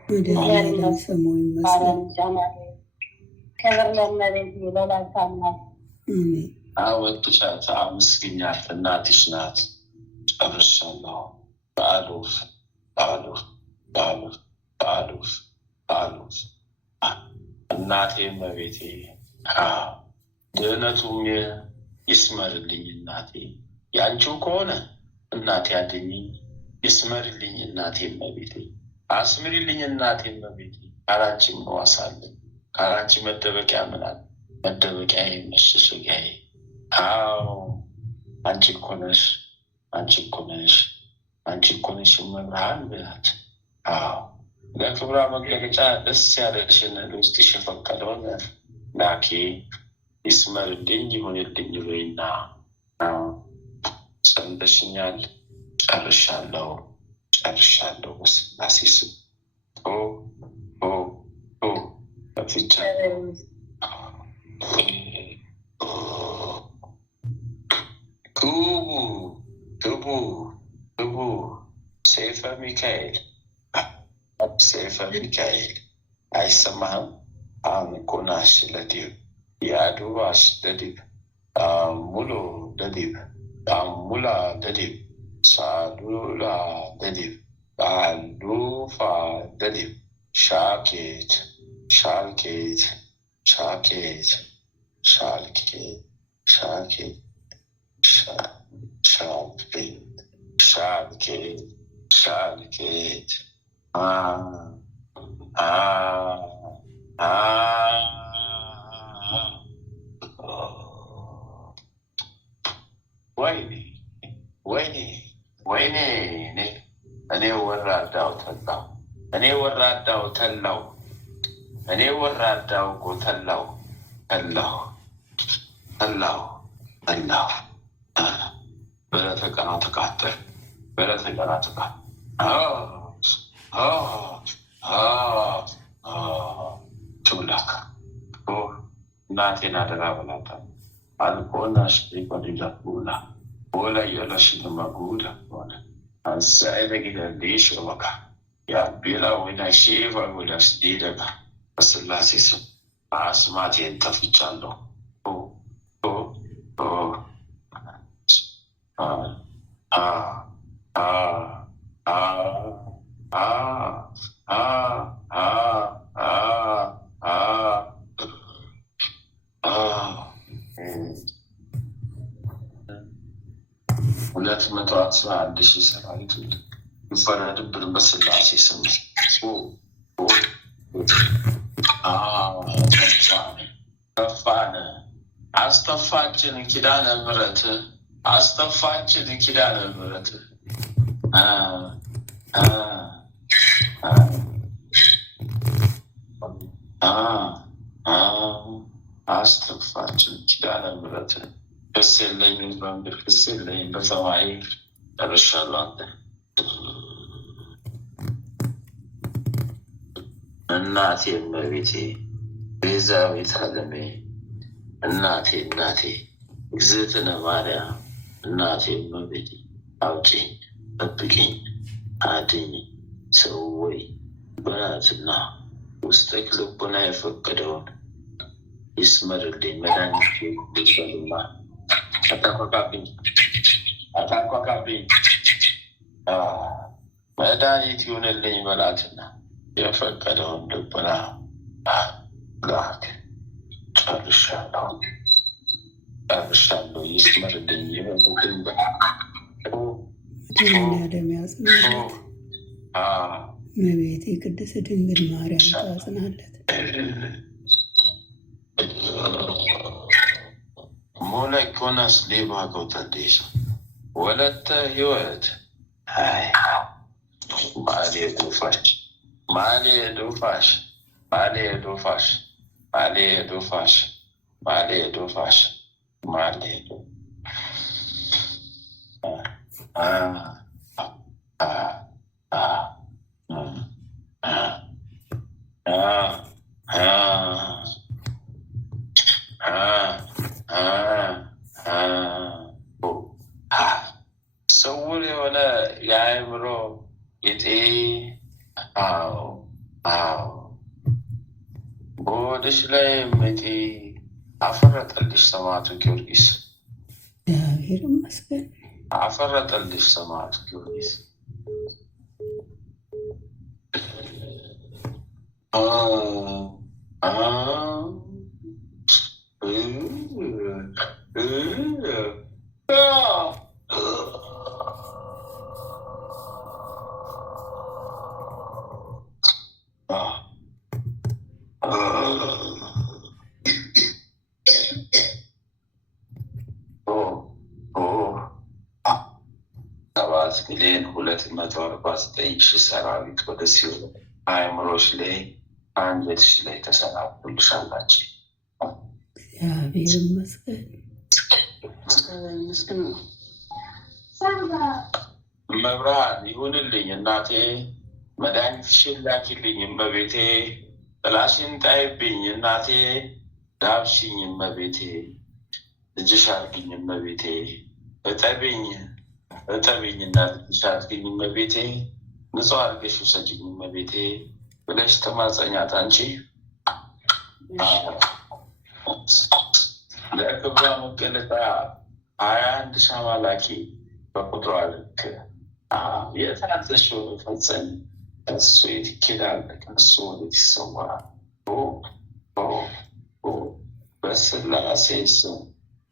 መድኃኒዓለም ስሙ ይመስገን። ክብር ለእመቤቴ ለላካና አወጡሻት፣ አመስግኛት፣ እናትሽ ናት። ጨርሻለሁ። በአሉፍ እናቴ እመቤቴ ድህነቱም ይስመርልኝ። እናቴ ያንቺው ከሆነ እናቴ አድኝኝ፣ ይስመርልኝ። እናቴ እመቤቴ አስምሪልኝ። እናቴ እመቤቴ ካላንቺ ምን ዋሳለን? ካላንቺ መደበቂያ ምን አለ? መደበቂያዬ፣ መሸሸጊያዬ። አዎ አንቺ እኮ ነሽ፣ አንቺ እኮ ነሽ፣ አንቺ እኮ ነሽ መብርሃን ብላት። አዎ ለክብሯ መገለጫ ደስ ያለሽን ውስጥሽ የፈቀደውን ላኪ ይስመርልኝ ይሁንልኝ በይና ሰምተሽኛል። ጨርሻለሁ፣ ጨርሻለሁ። በስላሴ ስም በፍቻለሁ። ግቡ ግቡ ግቡ። ሰይፈ ሚካኤል፣ ሰይፈ ሚካኤል አይሰማህም? አንኮናሽ ለዲብ የአዱባሽ ለዲብ ሙሉ ለዲብ ሙላ ለዲብ ሳሉላ ለዲብ አሉፋ ለዲብ ሻኬት ሻልኬት ሻኬት ሻልኬት ሻኬት ሻልኬት ሻልኬት ሻልኬት ወይኔ ወይኔ ወይኔ እኔ ወራዳው ተላው፣ እኔ ወራዳው ተላው፣ እኔ ወራዳው ጎተላው ተላው ተላው ተላው። በለተቀና ተቃጠል፣ በለተቀና ተቃጠል። ትብላክ እናቴን አደራ በላታ አልኮናሽ ቆንጃ ቡላ ቦላ የለሽ መጉዳ ሆነ አንሳይደግደልሽ ወካ ያቤላ ወይና ሼቫ ወዳስ ዲደጋ በስላሴ ስም አስማቴን ተፍቻለሁ። ሁለት መቶ አስራ አንድ ሺህ ሰራዊት ይፈረድብን በስላሴ ስም። ተፋነ አስተፋችን ኪዳነ ምሕረት አስተፋችን ኪዳነ ምሕረት አስተፋችን ኪዳነ ምሕረት። ክስ የለኝም በምድር ክስ የለኝም በሰማይ ጨርሻለሁ። አንተ እናቴ እመቤቴ ቤዛዊተ ዓለሜ እናቴ እናቴ እግዝእትነ ማርያም እናቴ እመቤቴ አውጪኝ፣ ጠብቂኝ፣ አድኝ፣ ሰውይ በናትና ውስጠ ልቡና የፈቀደውን ይስመርልኝ። መድኃኒት ልበልማ አታኳካብኝ፣ አታኳካብኝ። መድኃኒት ይሁንልኝ በላትና የፈቀደውን ልቡና ላክ። ጨርሻለሁ፣ ጨርሻለሁ። ይስመርልኝ ይበልልኝ ደም ያጽናለት እመቤቴ ቅድስት ድንግል ማርያም ታጽናለት። ሞለኮነስ ሌባ ገውተዴሽ ወለተ ህይወት ማሌ ዱፋሽ ማሌ ዱፋሽ ማሌ ዱፋሽ ማሌ ዱፋሽ ማሌ ዱፋሽ ማሌ ስውር የሆነ የአእምሮ ጌጤ በሆድሽ ላይ ምጤ አፈረጠልሽ ሰማዕቱ ጊዮርጊስ። እግዚአብሔር ይመስገን። አፈረጠልሽ ሰማዕቱ ጊዮርጊስ። 7,249,000 ሰራዊት ወደ ሲኦል አእምሮሽ ላይ አንጀትሽ ላይ ተሰናብቶልሻላችሁ። እግዚአብሔር ይመስገን። መብርሃን ይሁንልኝ እናቴ፣ መድኃኒትሽን ላኪልኝ እመቤቴ፣ ጥላሽን ጣይብኝ እናቴ፣ ዳብሽኝ እመቤቴ፣ ልጅሽ አድርጊኝ እመቤቴ፣ እጠቢኝ እና ልጅሽ አድርጊኝ እመቤቴ፣ ንጹሕ አድርገሽ ውሰጂኝ እመቤቴ ብለሽ ተማጸኛት። አንቺ ለክብሯ መገለጫ 21 ሻማ ላኪ በቁጥሯ ልክ የታዘዝሽውን ፈጽም። ከእሱ የት ይኬዳል? ከእሱ ወዴት ይሰወራል? በስላሴ ስም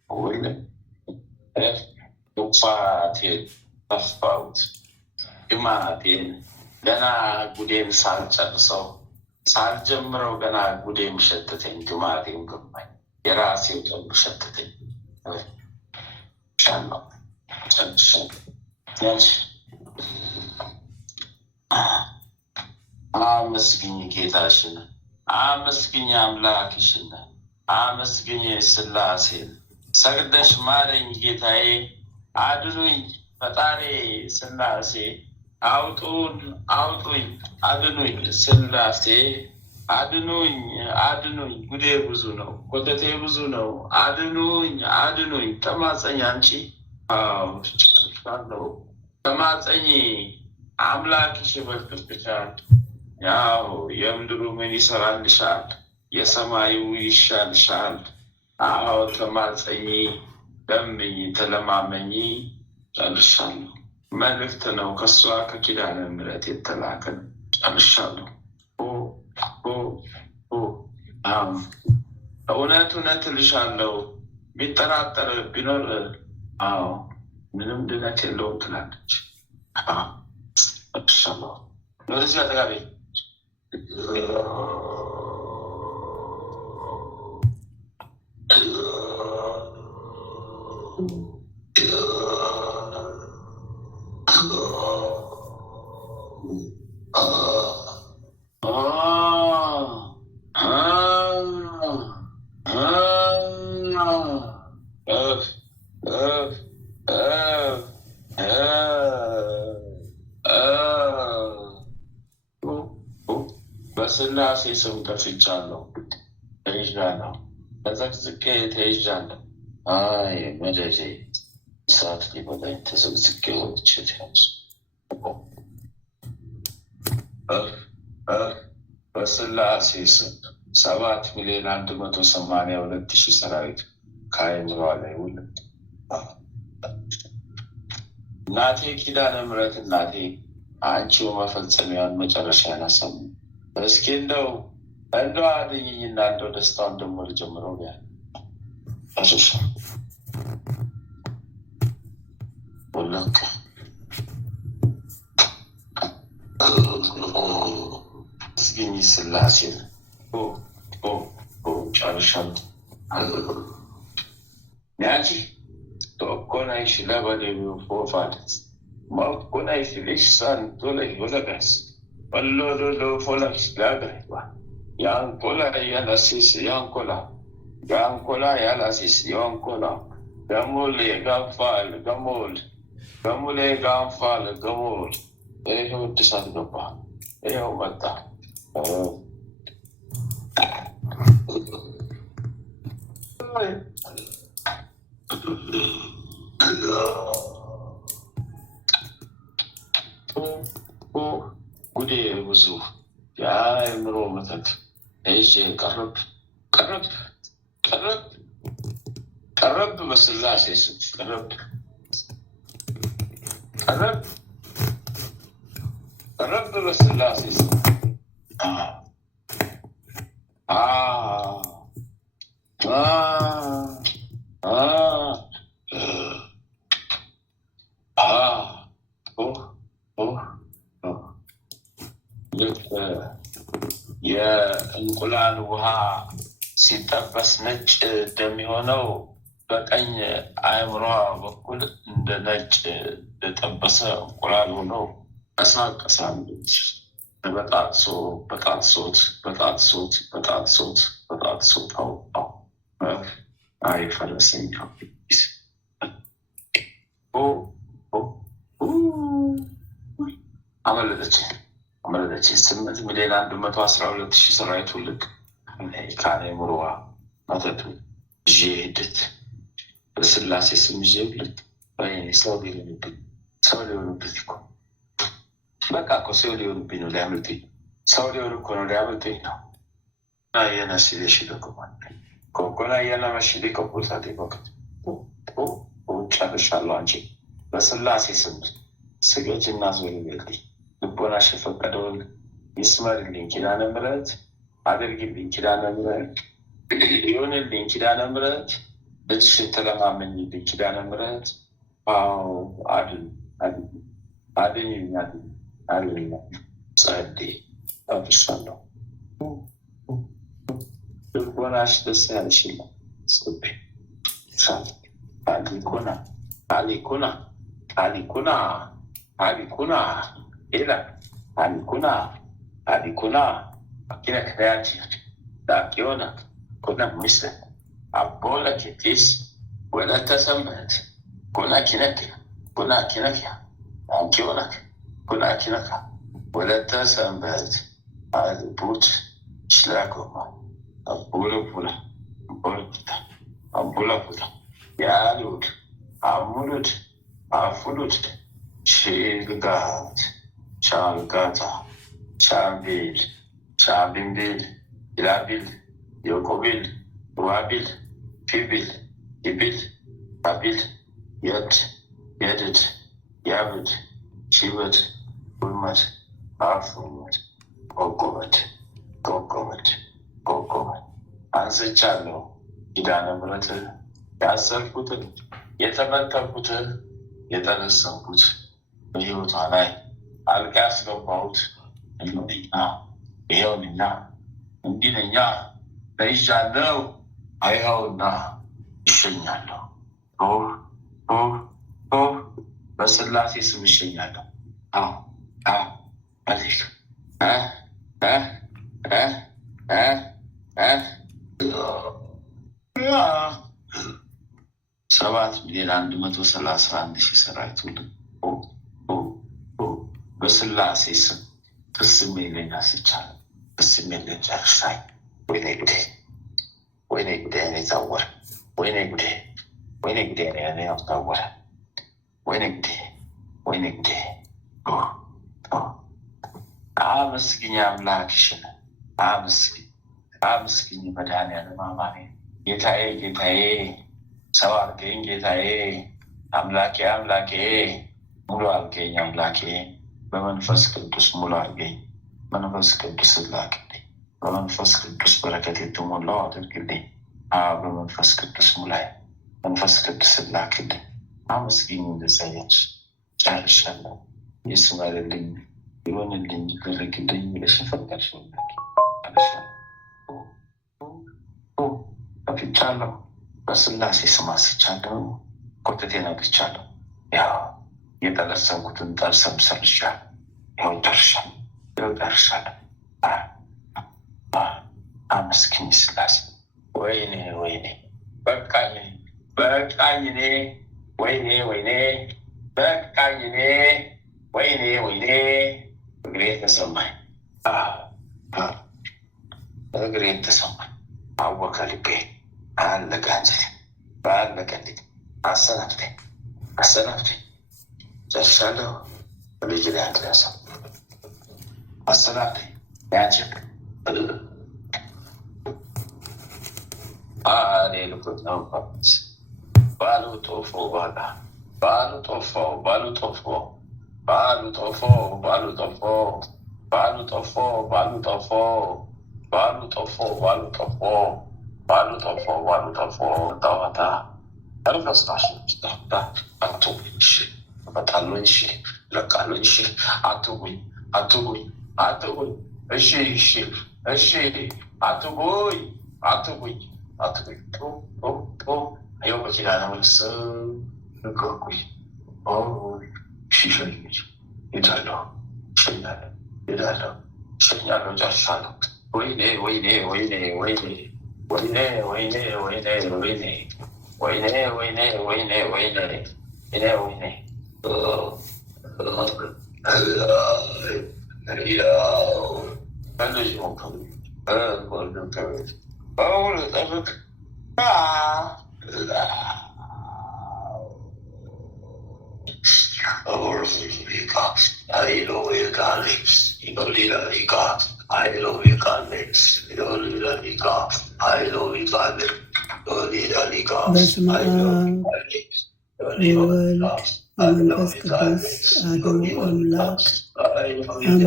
ሁሉም ፋቴን ተፋሁት። ግማቴን ገና ጉዴን ሳልጀምረው ገና ጉዴም ሸተተኝ። ግማቴም ገባኝ፣ የራሴው ጠሉ ሸተተኝ። ሻለው አመስግኝ ጌታሽን፣ አመስግኝ አምላክሽን፣ አመስግኝ ስላሴን። ሰግደሽ ማረኝ ጌታዬ፣ አድኑኝ ፈጣሪ ስላሴ። አውጡኝ አድኑኝ ስላሴ። አድኑኝ ጉዴ ብዙ ነው፣ ኮተቴ ብዙ ነው። አድኑኝ ተማጸኝ። አንቺ ጨርሻለሁ። ተማጸኝ አምላክሽ ይበልጥብሻል። ያው የምድሩ ምን ይሰራልሻል? የሰማዩ ይሻልሻል። አዎ ተማጸኝ፣ ለምኝ፣ ተለማመኝ። ጨርሻለሁ። መልእክት ነው ከሷ ከኪዳነ ምሕረት የተላከን። ጨርሻለሁ። እውነት እልሻለሁ፣ ቢጠራጠር ቢኖር ምንም ድነት የለውም ትላለች። ጨርሻለሁ። ወደዚህ አጠጋቤ በስላሴ ስም ከፍቻለሁ። ተይዣለሁ፣ ተዘቅዝቄ ተይዣለሁ። መደዴ እሳት ሊበላኝ ተዘቅዝቄ ወጥቼ በስላሴ ስም 7,182,000 ሰራዊት ከአእምሯ ላይ ውል። እናቴ ኪዳነ ምሕረት እናቴ፣ አንቺው መፈጸሚያን መጨረሻ ያናሰሙ። እስኪ እንደው አድኝኝና እንደው ደስታውን ደግሞ ልጀምረው ያል ወለከ እስግኝ ስላሴ ጨርሻለሁ። ያቺ ቶኮናይሽ ለበደቢ ፎፋለት ማኮናይሽ ሊሳን ቶላይ ወለጋስ ወሎዶዶ ፎላስ ጋገባ ያንኮላ ያላሲስ ያንኮላ ያላሲስ ያንኮላ ገሙል ጋፋል ገሙል ጋንፋል ገሙል። ይኸው እድሳት ገባ። ይኸው መጣ። ጉዴ ብዙ የአእምሮ መተት ይዤ ቀረብ በስላሴ ስም ቀረብ በስላሴ ስም የእንቁላል ውሃ ሲጠበስ ነጭ እንደሚሆነው በቀኝ አእምሯ በኩል እንደ ነጭ የተጠበሰ እንቁላል ሆኖ ቀሳቀሳለች። በጣጥሶት አወጣው። አይ ፈረሰኛ አመለጠች። 8,112,000 ሰራዊቱ ልክ ከአእምሮዋ መተቱ ይዤ ሄደት በስላሴ ስም ይዤ ልክ ሰው ሊሆንብኝ እኮ በቃ እኮ ሰው ሊሆንብኝ ነው። ሊያመልጠኝ ሰው ሊሆን እኮ ነው። ሊያመልጠኝ ነው። የነሲሌሽ ደቁማል ኮኮና የነመሽሌ ከቦታቴ በቅት ጨርሻለሁ። አንቺ በስላሴ ስም ስገጅ እና ዞልልኝ። ልቦናሽ የፈቀደውን ይስመርልኝ። ኪዳነ ምሕረት አድርግልኝ። ኪዳነ ምሕረት ይሁንልኝ። ኪዳነ ምሕረት ልጅሽን ተለማመኝልኝ። ኪዳነ ምሕረት አድኝ ጸዴ ጠብሻለሁ። ልቦናሽ ደስ ያለሽላ አሊኩና ሌላ አሊኩና አኪነ ክዳያት ዳቂዮና ኩና ምስለ አቦለ ኬቲስ ወለተ ሰንበት ኩና ኪነክያ ኩና ኪነክያ አንኪዮናክ ኩና ኪነካ ወለተ ሰንበት አልቡት ሽላኮማ አቡለቡላ አቡለቡላ ያሉድ አሙሉድ አፉሉድ ሽልጋት ሻልጋታ ሻምቢል ሻምቢምቢል ይላቢል የቆቢል ዋቢል ፊቢል ይቢል ባቢል የድድ ያብድ ሺበድ ጉልመድ አፉመድ ቆቆመድ አንስቻለሁ። ኪዳነ ምሕረት ያሰርኩትን የተመተኩት የተነሳኩት በሕይወቷ ላይ አልቃ ያስገባሁት ይኸውንኛ እንዲነኛ ተይዣለሁ። አይኸውና ይሸኛለሁ። በስላሴ ስም ይሸኛለሁ። መሌክ 7,131,000 ሰራዊት በስላሴ ስም ፍስም የለኝ አስቻለሁ። ፍስም የለኝ ጨርሳኝ። ወይኔ ጉዴ እኔ ታወረ። ወይኔ ጉዴ እኔ ታወረ። ወይኔ ጉዴ አመስግኝ አምላክሽን አመስግኝ መድኃኒዓለም አማኑኤል ጌታዬ ሰው አልገኝ ጌታዬ አምላኬ ሙሉ አልገኝ አምላኬ በመንፈስ ቅዱስ ሙሉ አልገኝ። መንፈስ ቅዱስ ላክልኝ። በመንፈስ ቅዱስ በረከት የተሞላው አድርግልኝ። በመንፈስ ቅዱስ ሙላይ። መንፈስ ቅዱስ ላክልኝ። አመስግኝ እንደዛያች ጨርሻለሁ። ይስመርልኝ፣ ይሆንልኝ፣ ይደረግልኝ ብለሽ ፈቀድሽ ከፍቻለሁ። በስላሴ ስም አስቻለሁ። ኮተቴን አግቻለሁ። ያው የጠለሰንኩትን ጠርሰም ሰርሻለሁ። ይኸው ደርሻለሁ። አመስግኝ ስላሴ። ወይኔ በቃኝ እኔ ወይኔ በቃኝ እኔ ወይኔ እግሬ ተሰማኝ። አወከ ልቤ። አለቀ አንጀቴ። ባለቀልኝ አሰናብተኝ ጨርሻለሁ። ልጅ ላይ አንድያሰው አሰናብተኝ ያንቺም ልኩት ነው ባሉ ጦፎ ታዋታ መጣሉኝ ለቃሉኝ አትጉኝ አትጉኝ ይኸው በኪዳነ ምሕረት ነገርኩኝ። ሲሸኝ ሄዳለሁ፣ ሸኛለሁ፣ ሄዳለሁ፣ ሸኛለሁ፣ ጨርሻለሁ። ወይኔ ወይኔ ወይኔ ወይኔ ወይኔ ወይኔ ወይኔ ወይኔ ወይኔ ወይኔ ወይኔ ወይኔ ወይኔ እንደዚህ ሆንኩ። አሁን ጠብቅ በስመ አብ ወወልድ ወመንፈስ ቅዱስ አሐዱ አምላክ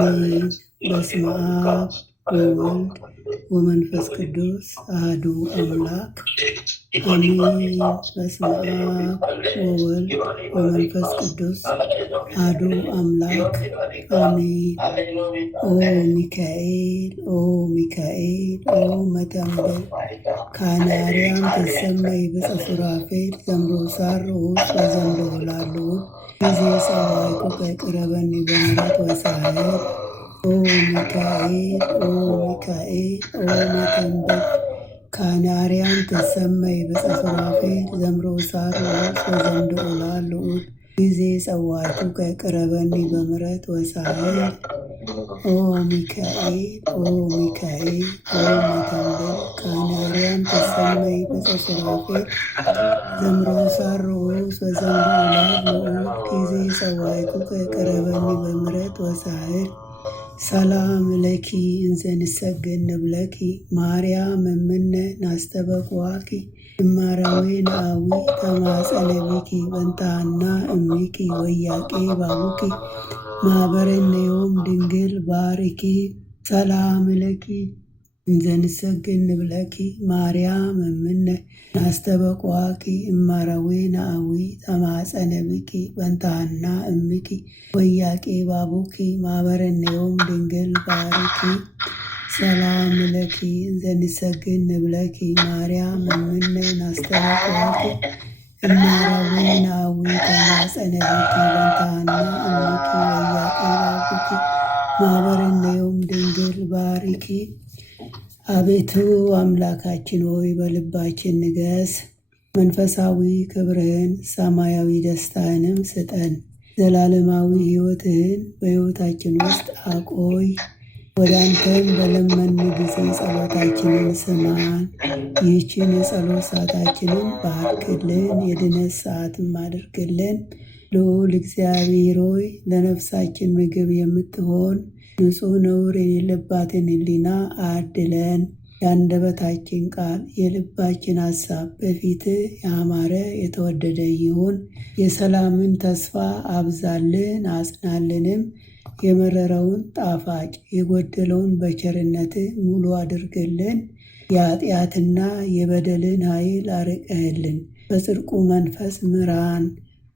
አሜን። በስመ አብ ወወልድ ወመንፈስ ቅዱስ አሐዱ አምላክ አሜን። በስመ አብ ወወልድ ወመንፈስ ቅዱስ አሐዱ አምላክ አሜን። ኦ ሚካኤል ኦ ሚካኤል ኦ መተንበል ካናርያም ተሰመይ በጸሱራፌል ዘምሮሳር ሩስ ወዘንዶ ላሉ ጊዜ ሰዋይኩ ከቅረበኒ በምሕረት ወሳህል ኦ ሚካኤል ኦ ሚካኤል ኦ መተንበል ካናርያም ተሰመይ በጸሱራፌል ዘምሮሳር ሩስ ወዘንዶ ላሉ ጊዜ ሰዋይኩ ከቅረበኒ በምሕረት ወሳህል ኦ ሚካኤል ኦ ሚካኤል ኦ መተንበል ካናርያም ተሰመይ በጸሱራፌል ዘምሮሳር ሩስ ወዘንዶ ላሉ ጊዜ ሰዋይኩ ከቅረበኒ በምሕረት ወሳህል ሰላም ለኪ እንዘ ንሰግድ ንብለኪ ማርያም እምነ ናስተበቅዋኪ እማራዊ ነአዊ ተማጸነቢኪ በንታና እሚኪ ወያቄ ባቡኪ ማኅበረነዮም ድንግል ባርኪ ሰላም ለኪ እንዘ ንሰግድ ንብለኪ ማርያም እምነ ናስተበቅዋኪ እማራዊ ነአዊ ተማጸነቢኪ በንታና እሚኪ ወያቄ ባቡኪ ማኅበረነዮም ድንግል ባርኪ ሰላም ለኪ እንዘ ንሰግድ ንብለኪ ማርያም እምነ ናስተበቅዋኪ እማራዊ ነአዊ ተማጸነቢኪ በንታና እሚኪ ወያቄ ባቡኪ ማኅበረነዮም ድንግል ባርኪ። አቤቱ አምላካችን ሆይ በልባችን ንገስ፣ መንፈሳዊ ክብርህን ሰማያዊ ደስታህንም ስጠን። ዘላለማዊ ሕይወትህን በሕይወታችን ውስጥ አቆይ። ወደ አንተም በለመን ጊዜ ጸሎታችንን ስማን። ይህችን የጸሎት ሰዓታችንን ባርክልን፣ የድነት ሰዓትም አድርግልን። ልዑል እግዚአብሔር ሆይ ለነፍሳችን ምግብ የምትሆን ንጹሕ ነውር የሌለባትን ሕሊና አድለን። የአንደበታችን ቃል የልባችን ሐሳብ በፊትህ ያማረ የተወደደ ይሁን። የሰላምን ተስፋ አብዛልን አጽናልንም። የመረረውን ጣፋጭ የጎደለውን በቸርነትህ ሙሉ አድርግልን። የኃጢአትና የበደልን ኃይል አርቀህልን። በጽድቁ መንፈስ ምራን።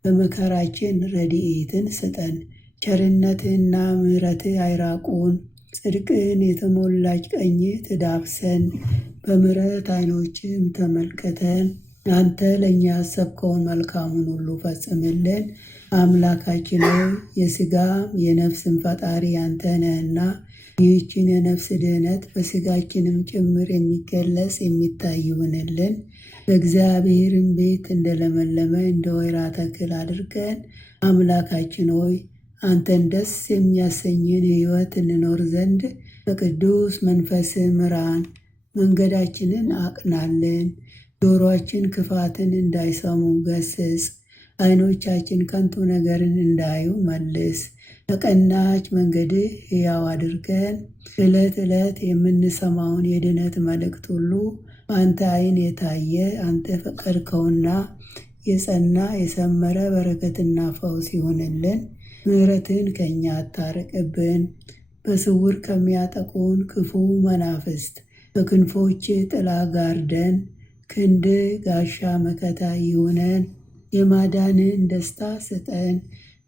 በመከራችን ረድኤትን ስጠን። ቸርነትህና ምሕረትህ አይራቁን። ጽድቅን የተሞላች ቀኝህ ትዳብሰን። በምሕረት ዓይኖችም ተመልከተን። አንተ ለእኛ ያሰብከውን መልካሙን ሁሉ ፈጽምልን። አምላካችን ሆይ የሥጋም የነፍስም ፈጣሪ አንተ ነህና ይህችን የነፍስ ድህነት በሥጋችንም ጭምር የሚገለጽ የሚታይ ይሁንልን። በእግዚአብሔርም ቤት እንደለመለመ እንደ ወይራ ተክል አድርገን አምላካችን ሆይ አንተን ደስ የሚያሰኝን ሕይወት እንኖር ዘንድ በቅዱስ መንፈስህ ምራን። መንገዳችንን አቅናልን። ጆሮአችን ክፋትን እንዳይሰሙ ገስጽ። ዓይኖቻችን ከንቱ ነገርን እንዳዩ መልስ። በቀናች መንገድህ ሕያው አድርገን። ዕለት ዕለት የምንሰማውን የድነት መልእክት ሁሉ አንተ ዓይን የታየ አንተ ፈቀድከውና የጸና የሰመረ በረከትና ፈውስ ይሆንልን። ምሕረትን ከእኛ አታርቅብን። በስውር ከሚያጠቁን ክፉ መናፍስት በክንፎች ጥላ ጋርደን። ክንድ ጋሻ መከታ ይሁነን። የማዳንን ደስታ ስጠን።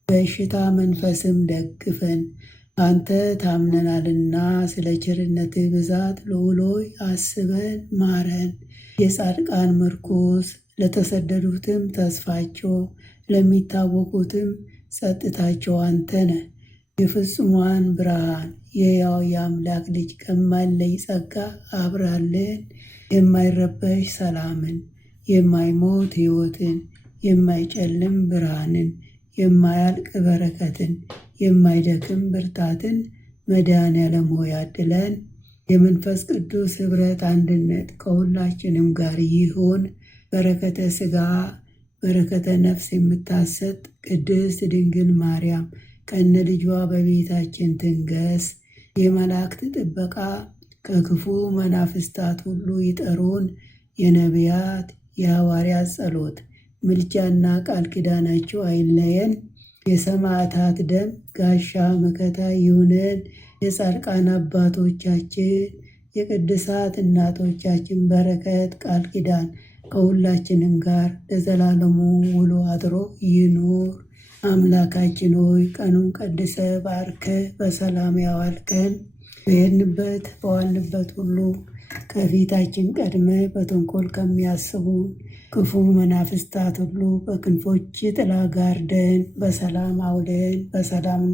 በእሽታ መንፈስም ደግፈን። አንተ ታምነናልና ስለ ቸርነትህ ብዛት ልዑል ሆይ አስበን ማረን። የጻድቃን ምርኩዝ ለተሰደዱትም ተስፋቸው ለሚታወቁትም ጸጥታቸው አንተ ነህ። የፍጹማን ብርሃን የሕያው የአምላክ ልጅ ከማይለይ ጸጋ አብራልን። የማይረበሽ ሰላምን፣ የማይሞት ሕይወትን፣ የማይጨልም ብርሃንን፣ የማያልቅ በረከትን፣ የማይደክም ብርታትን መድኃኔዓለም ሆይ አድለን። የመንፈስ ቅዱስ ኅብረት አንድነት ከሁላችንም ጋር ይሁን። በረከተ ሥጋ በረከተ ነፍስ የምታሰጥ ቅድስት ድንግል ማርያም ከነ ልጇ በቤታችን ትንገስ። የመላእክት ጥበቃ ከክፉ መናፍስታት ሁሉ ይጠሩን። የነቢያት የሐዋርያት ጸሎት ምልጃና ቃል ኪዳናቸው አይለየን። የሰማዕታት ደም ጋሻ መከታ ይሁነን። የጻድቃን አባቶቻችን የቅድሳት እናቶቻችን በረከት ቃል ኪዳን ከሁላችንም ጋር ለዘላለሙ ውሎ አድሮ ይኑር። አምላካችን ሆይ ቀኑን ቀድሰ ባርከ በሰላም ያዋልከን። በሄድንበት በዋልንበት ሁሉ ከፊታችን ቀድመ በተንኮል ከሚያስቡን ክፉ መናፍስታት ሁሉ በክንፎች ጥላ ጋርደን በሰላም አውለን በሰላም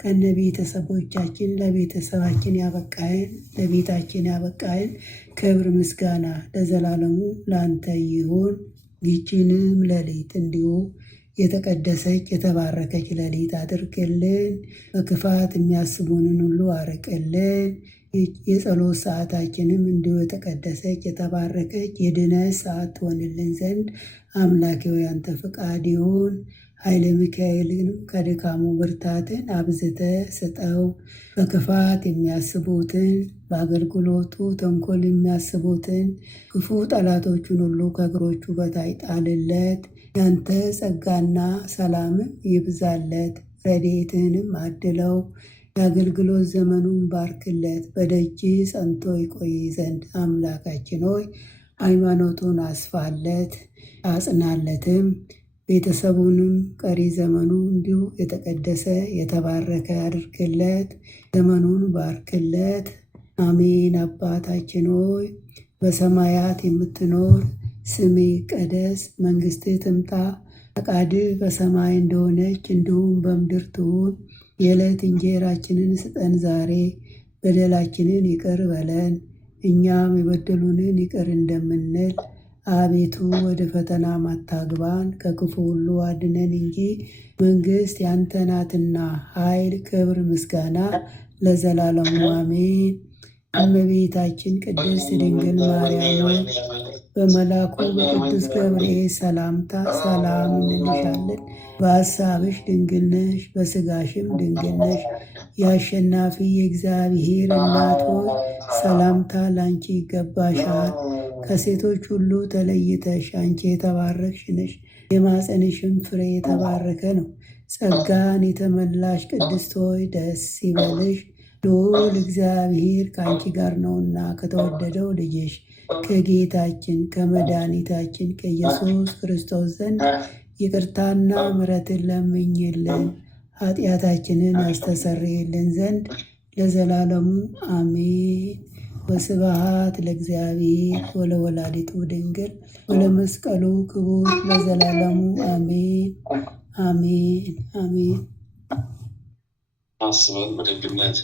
ከነ ቤተሰቦቻችን ለቤተሰባችን ያበቃየን ለቤታችን ያበቃየን ክብር ምስጋና ለዘላለሙ ለአንተ ይሁን። ይህችንም ሌሊት እንዲሁ የተቀደሰች የተባረከች ሌሊት አድርግልን። በክፋት የሚያስቡንን ሁሉ አርቅልን። የጸሎት ሰዓታችንም እንዲሁ የተቀደሰች የተባረከች የድነት ሰዓት ትሆንልን ዘንድ አምላኬ ሆይ ያንተ ፈቃድ ይሁን። ኃይለ ሚካኤልንም ከድካሙ ብርታትን አብዝተ ስጠው። በክፋት የሚያስቡትን በአገልግሎቱ ተንኮል የሚያስቡትን ክፉ ጠላቶቹን ሁሉ ከእግሮቹ በታች ጣልለት። ያንተ ጸጋና ሰላምን ይብዛለት። ረድኤትህንም አድለው። የአገልግሎት ዘመኑን ባርክለት። በደጅ ጸንቶ ይቆይ ዘንድ አምላካችን ሆይ ሃይማኖቱን አስፋለት አጽናለትም። ቤተሰቡንም ቀሪ ዘመኑ እንዲሁ የተቀደሰ የተባረከ አድርግለት። ዘመኑን ባርክለት። አሜን። አባታችን ሆይ በሰማያት የምትኖር ስምህ ይቀደስ፣ መንግሥትህ ትምጣ፣ ፈቃድህ በሰማይ እንደሆነች እንዲሁም በምድር ትሁን። የዕለት እንጀራችንን ስጠን ዛሬ፣ በደላችንን ይቅር በለን እኛም የበደሉንን ይቅር እንደምንል። አቤቱ ወደ ፈተና አታግባን፣ ከክፉ ሁሉ አድነን እንጂ መንግሥት ያንተ ናትና፣ ኃይል፣ ክብር፣ ምስጋና ለዘላለሙ አሜን። እመቤታችን ቅድስት ድንግል ማርያም በመልአኩ በቅዱስ ገብርኤል ሰላምታ ሰላም እንልሻለን። በሐሳብሽ ድንግል ነሽ፣ በሥጋሽም ድንግል ነሽ። የአሸናፊ የእግዚአብሔር እናት ሆይ ሰላምታ ላንቺ ይገባሻል። ከሴቶች ሁሉ ተለይተሽ አንቺ የተባረክሽ ነሽ፣ የማፀንሽም ፍሬ የተባረከ ነው። ጸጋን የተመላሽ ቅድስት ሆይ ደስ ይበልሽ፣ ልዑል እግዚአብሔር ከአንቺ ጋር ነውና ከተወደደው ልጅሽ ከጌታችን ከመድኃኒታችን ከኢየሱስ ክርስቶስ ዘንድ ይቅርታና ምሕረትን ለምኝልን ኃጢአታችንን ያስተሰርይልን ዘንድ ለዘላለሙ አሜን። ወስብሐት ለእግዚአብሔር ወለወላዲቱ ድንግል ወለመስቀሉ ክቡር ለዘላለሙ አሜን አሜን አሜን። አስበን በደግነት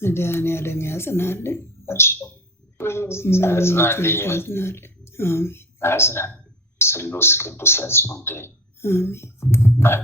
መድኃኒዓለም ያጽናልን፣ ያጽናልን። ስሉስ ቅዱስ ያጽናልን። አሜን።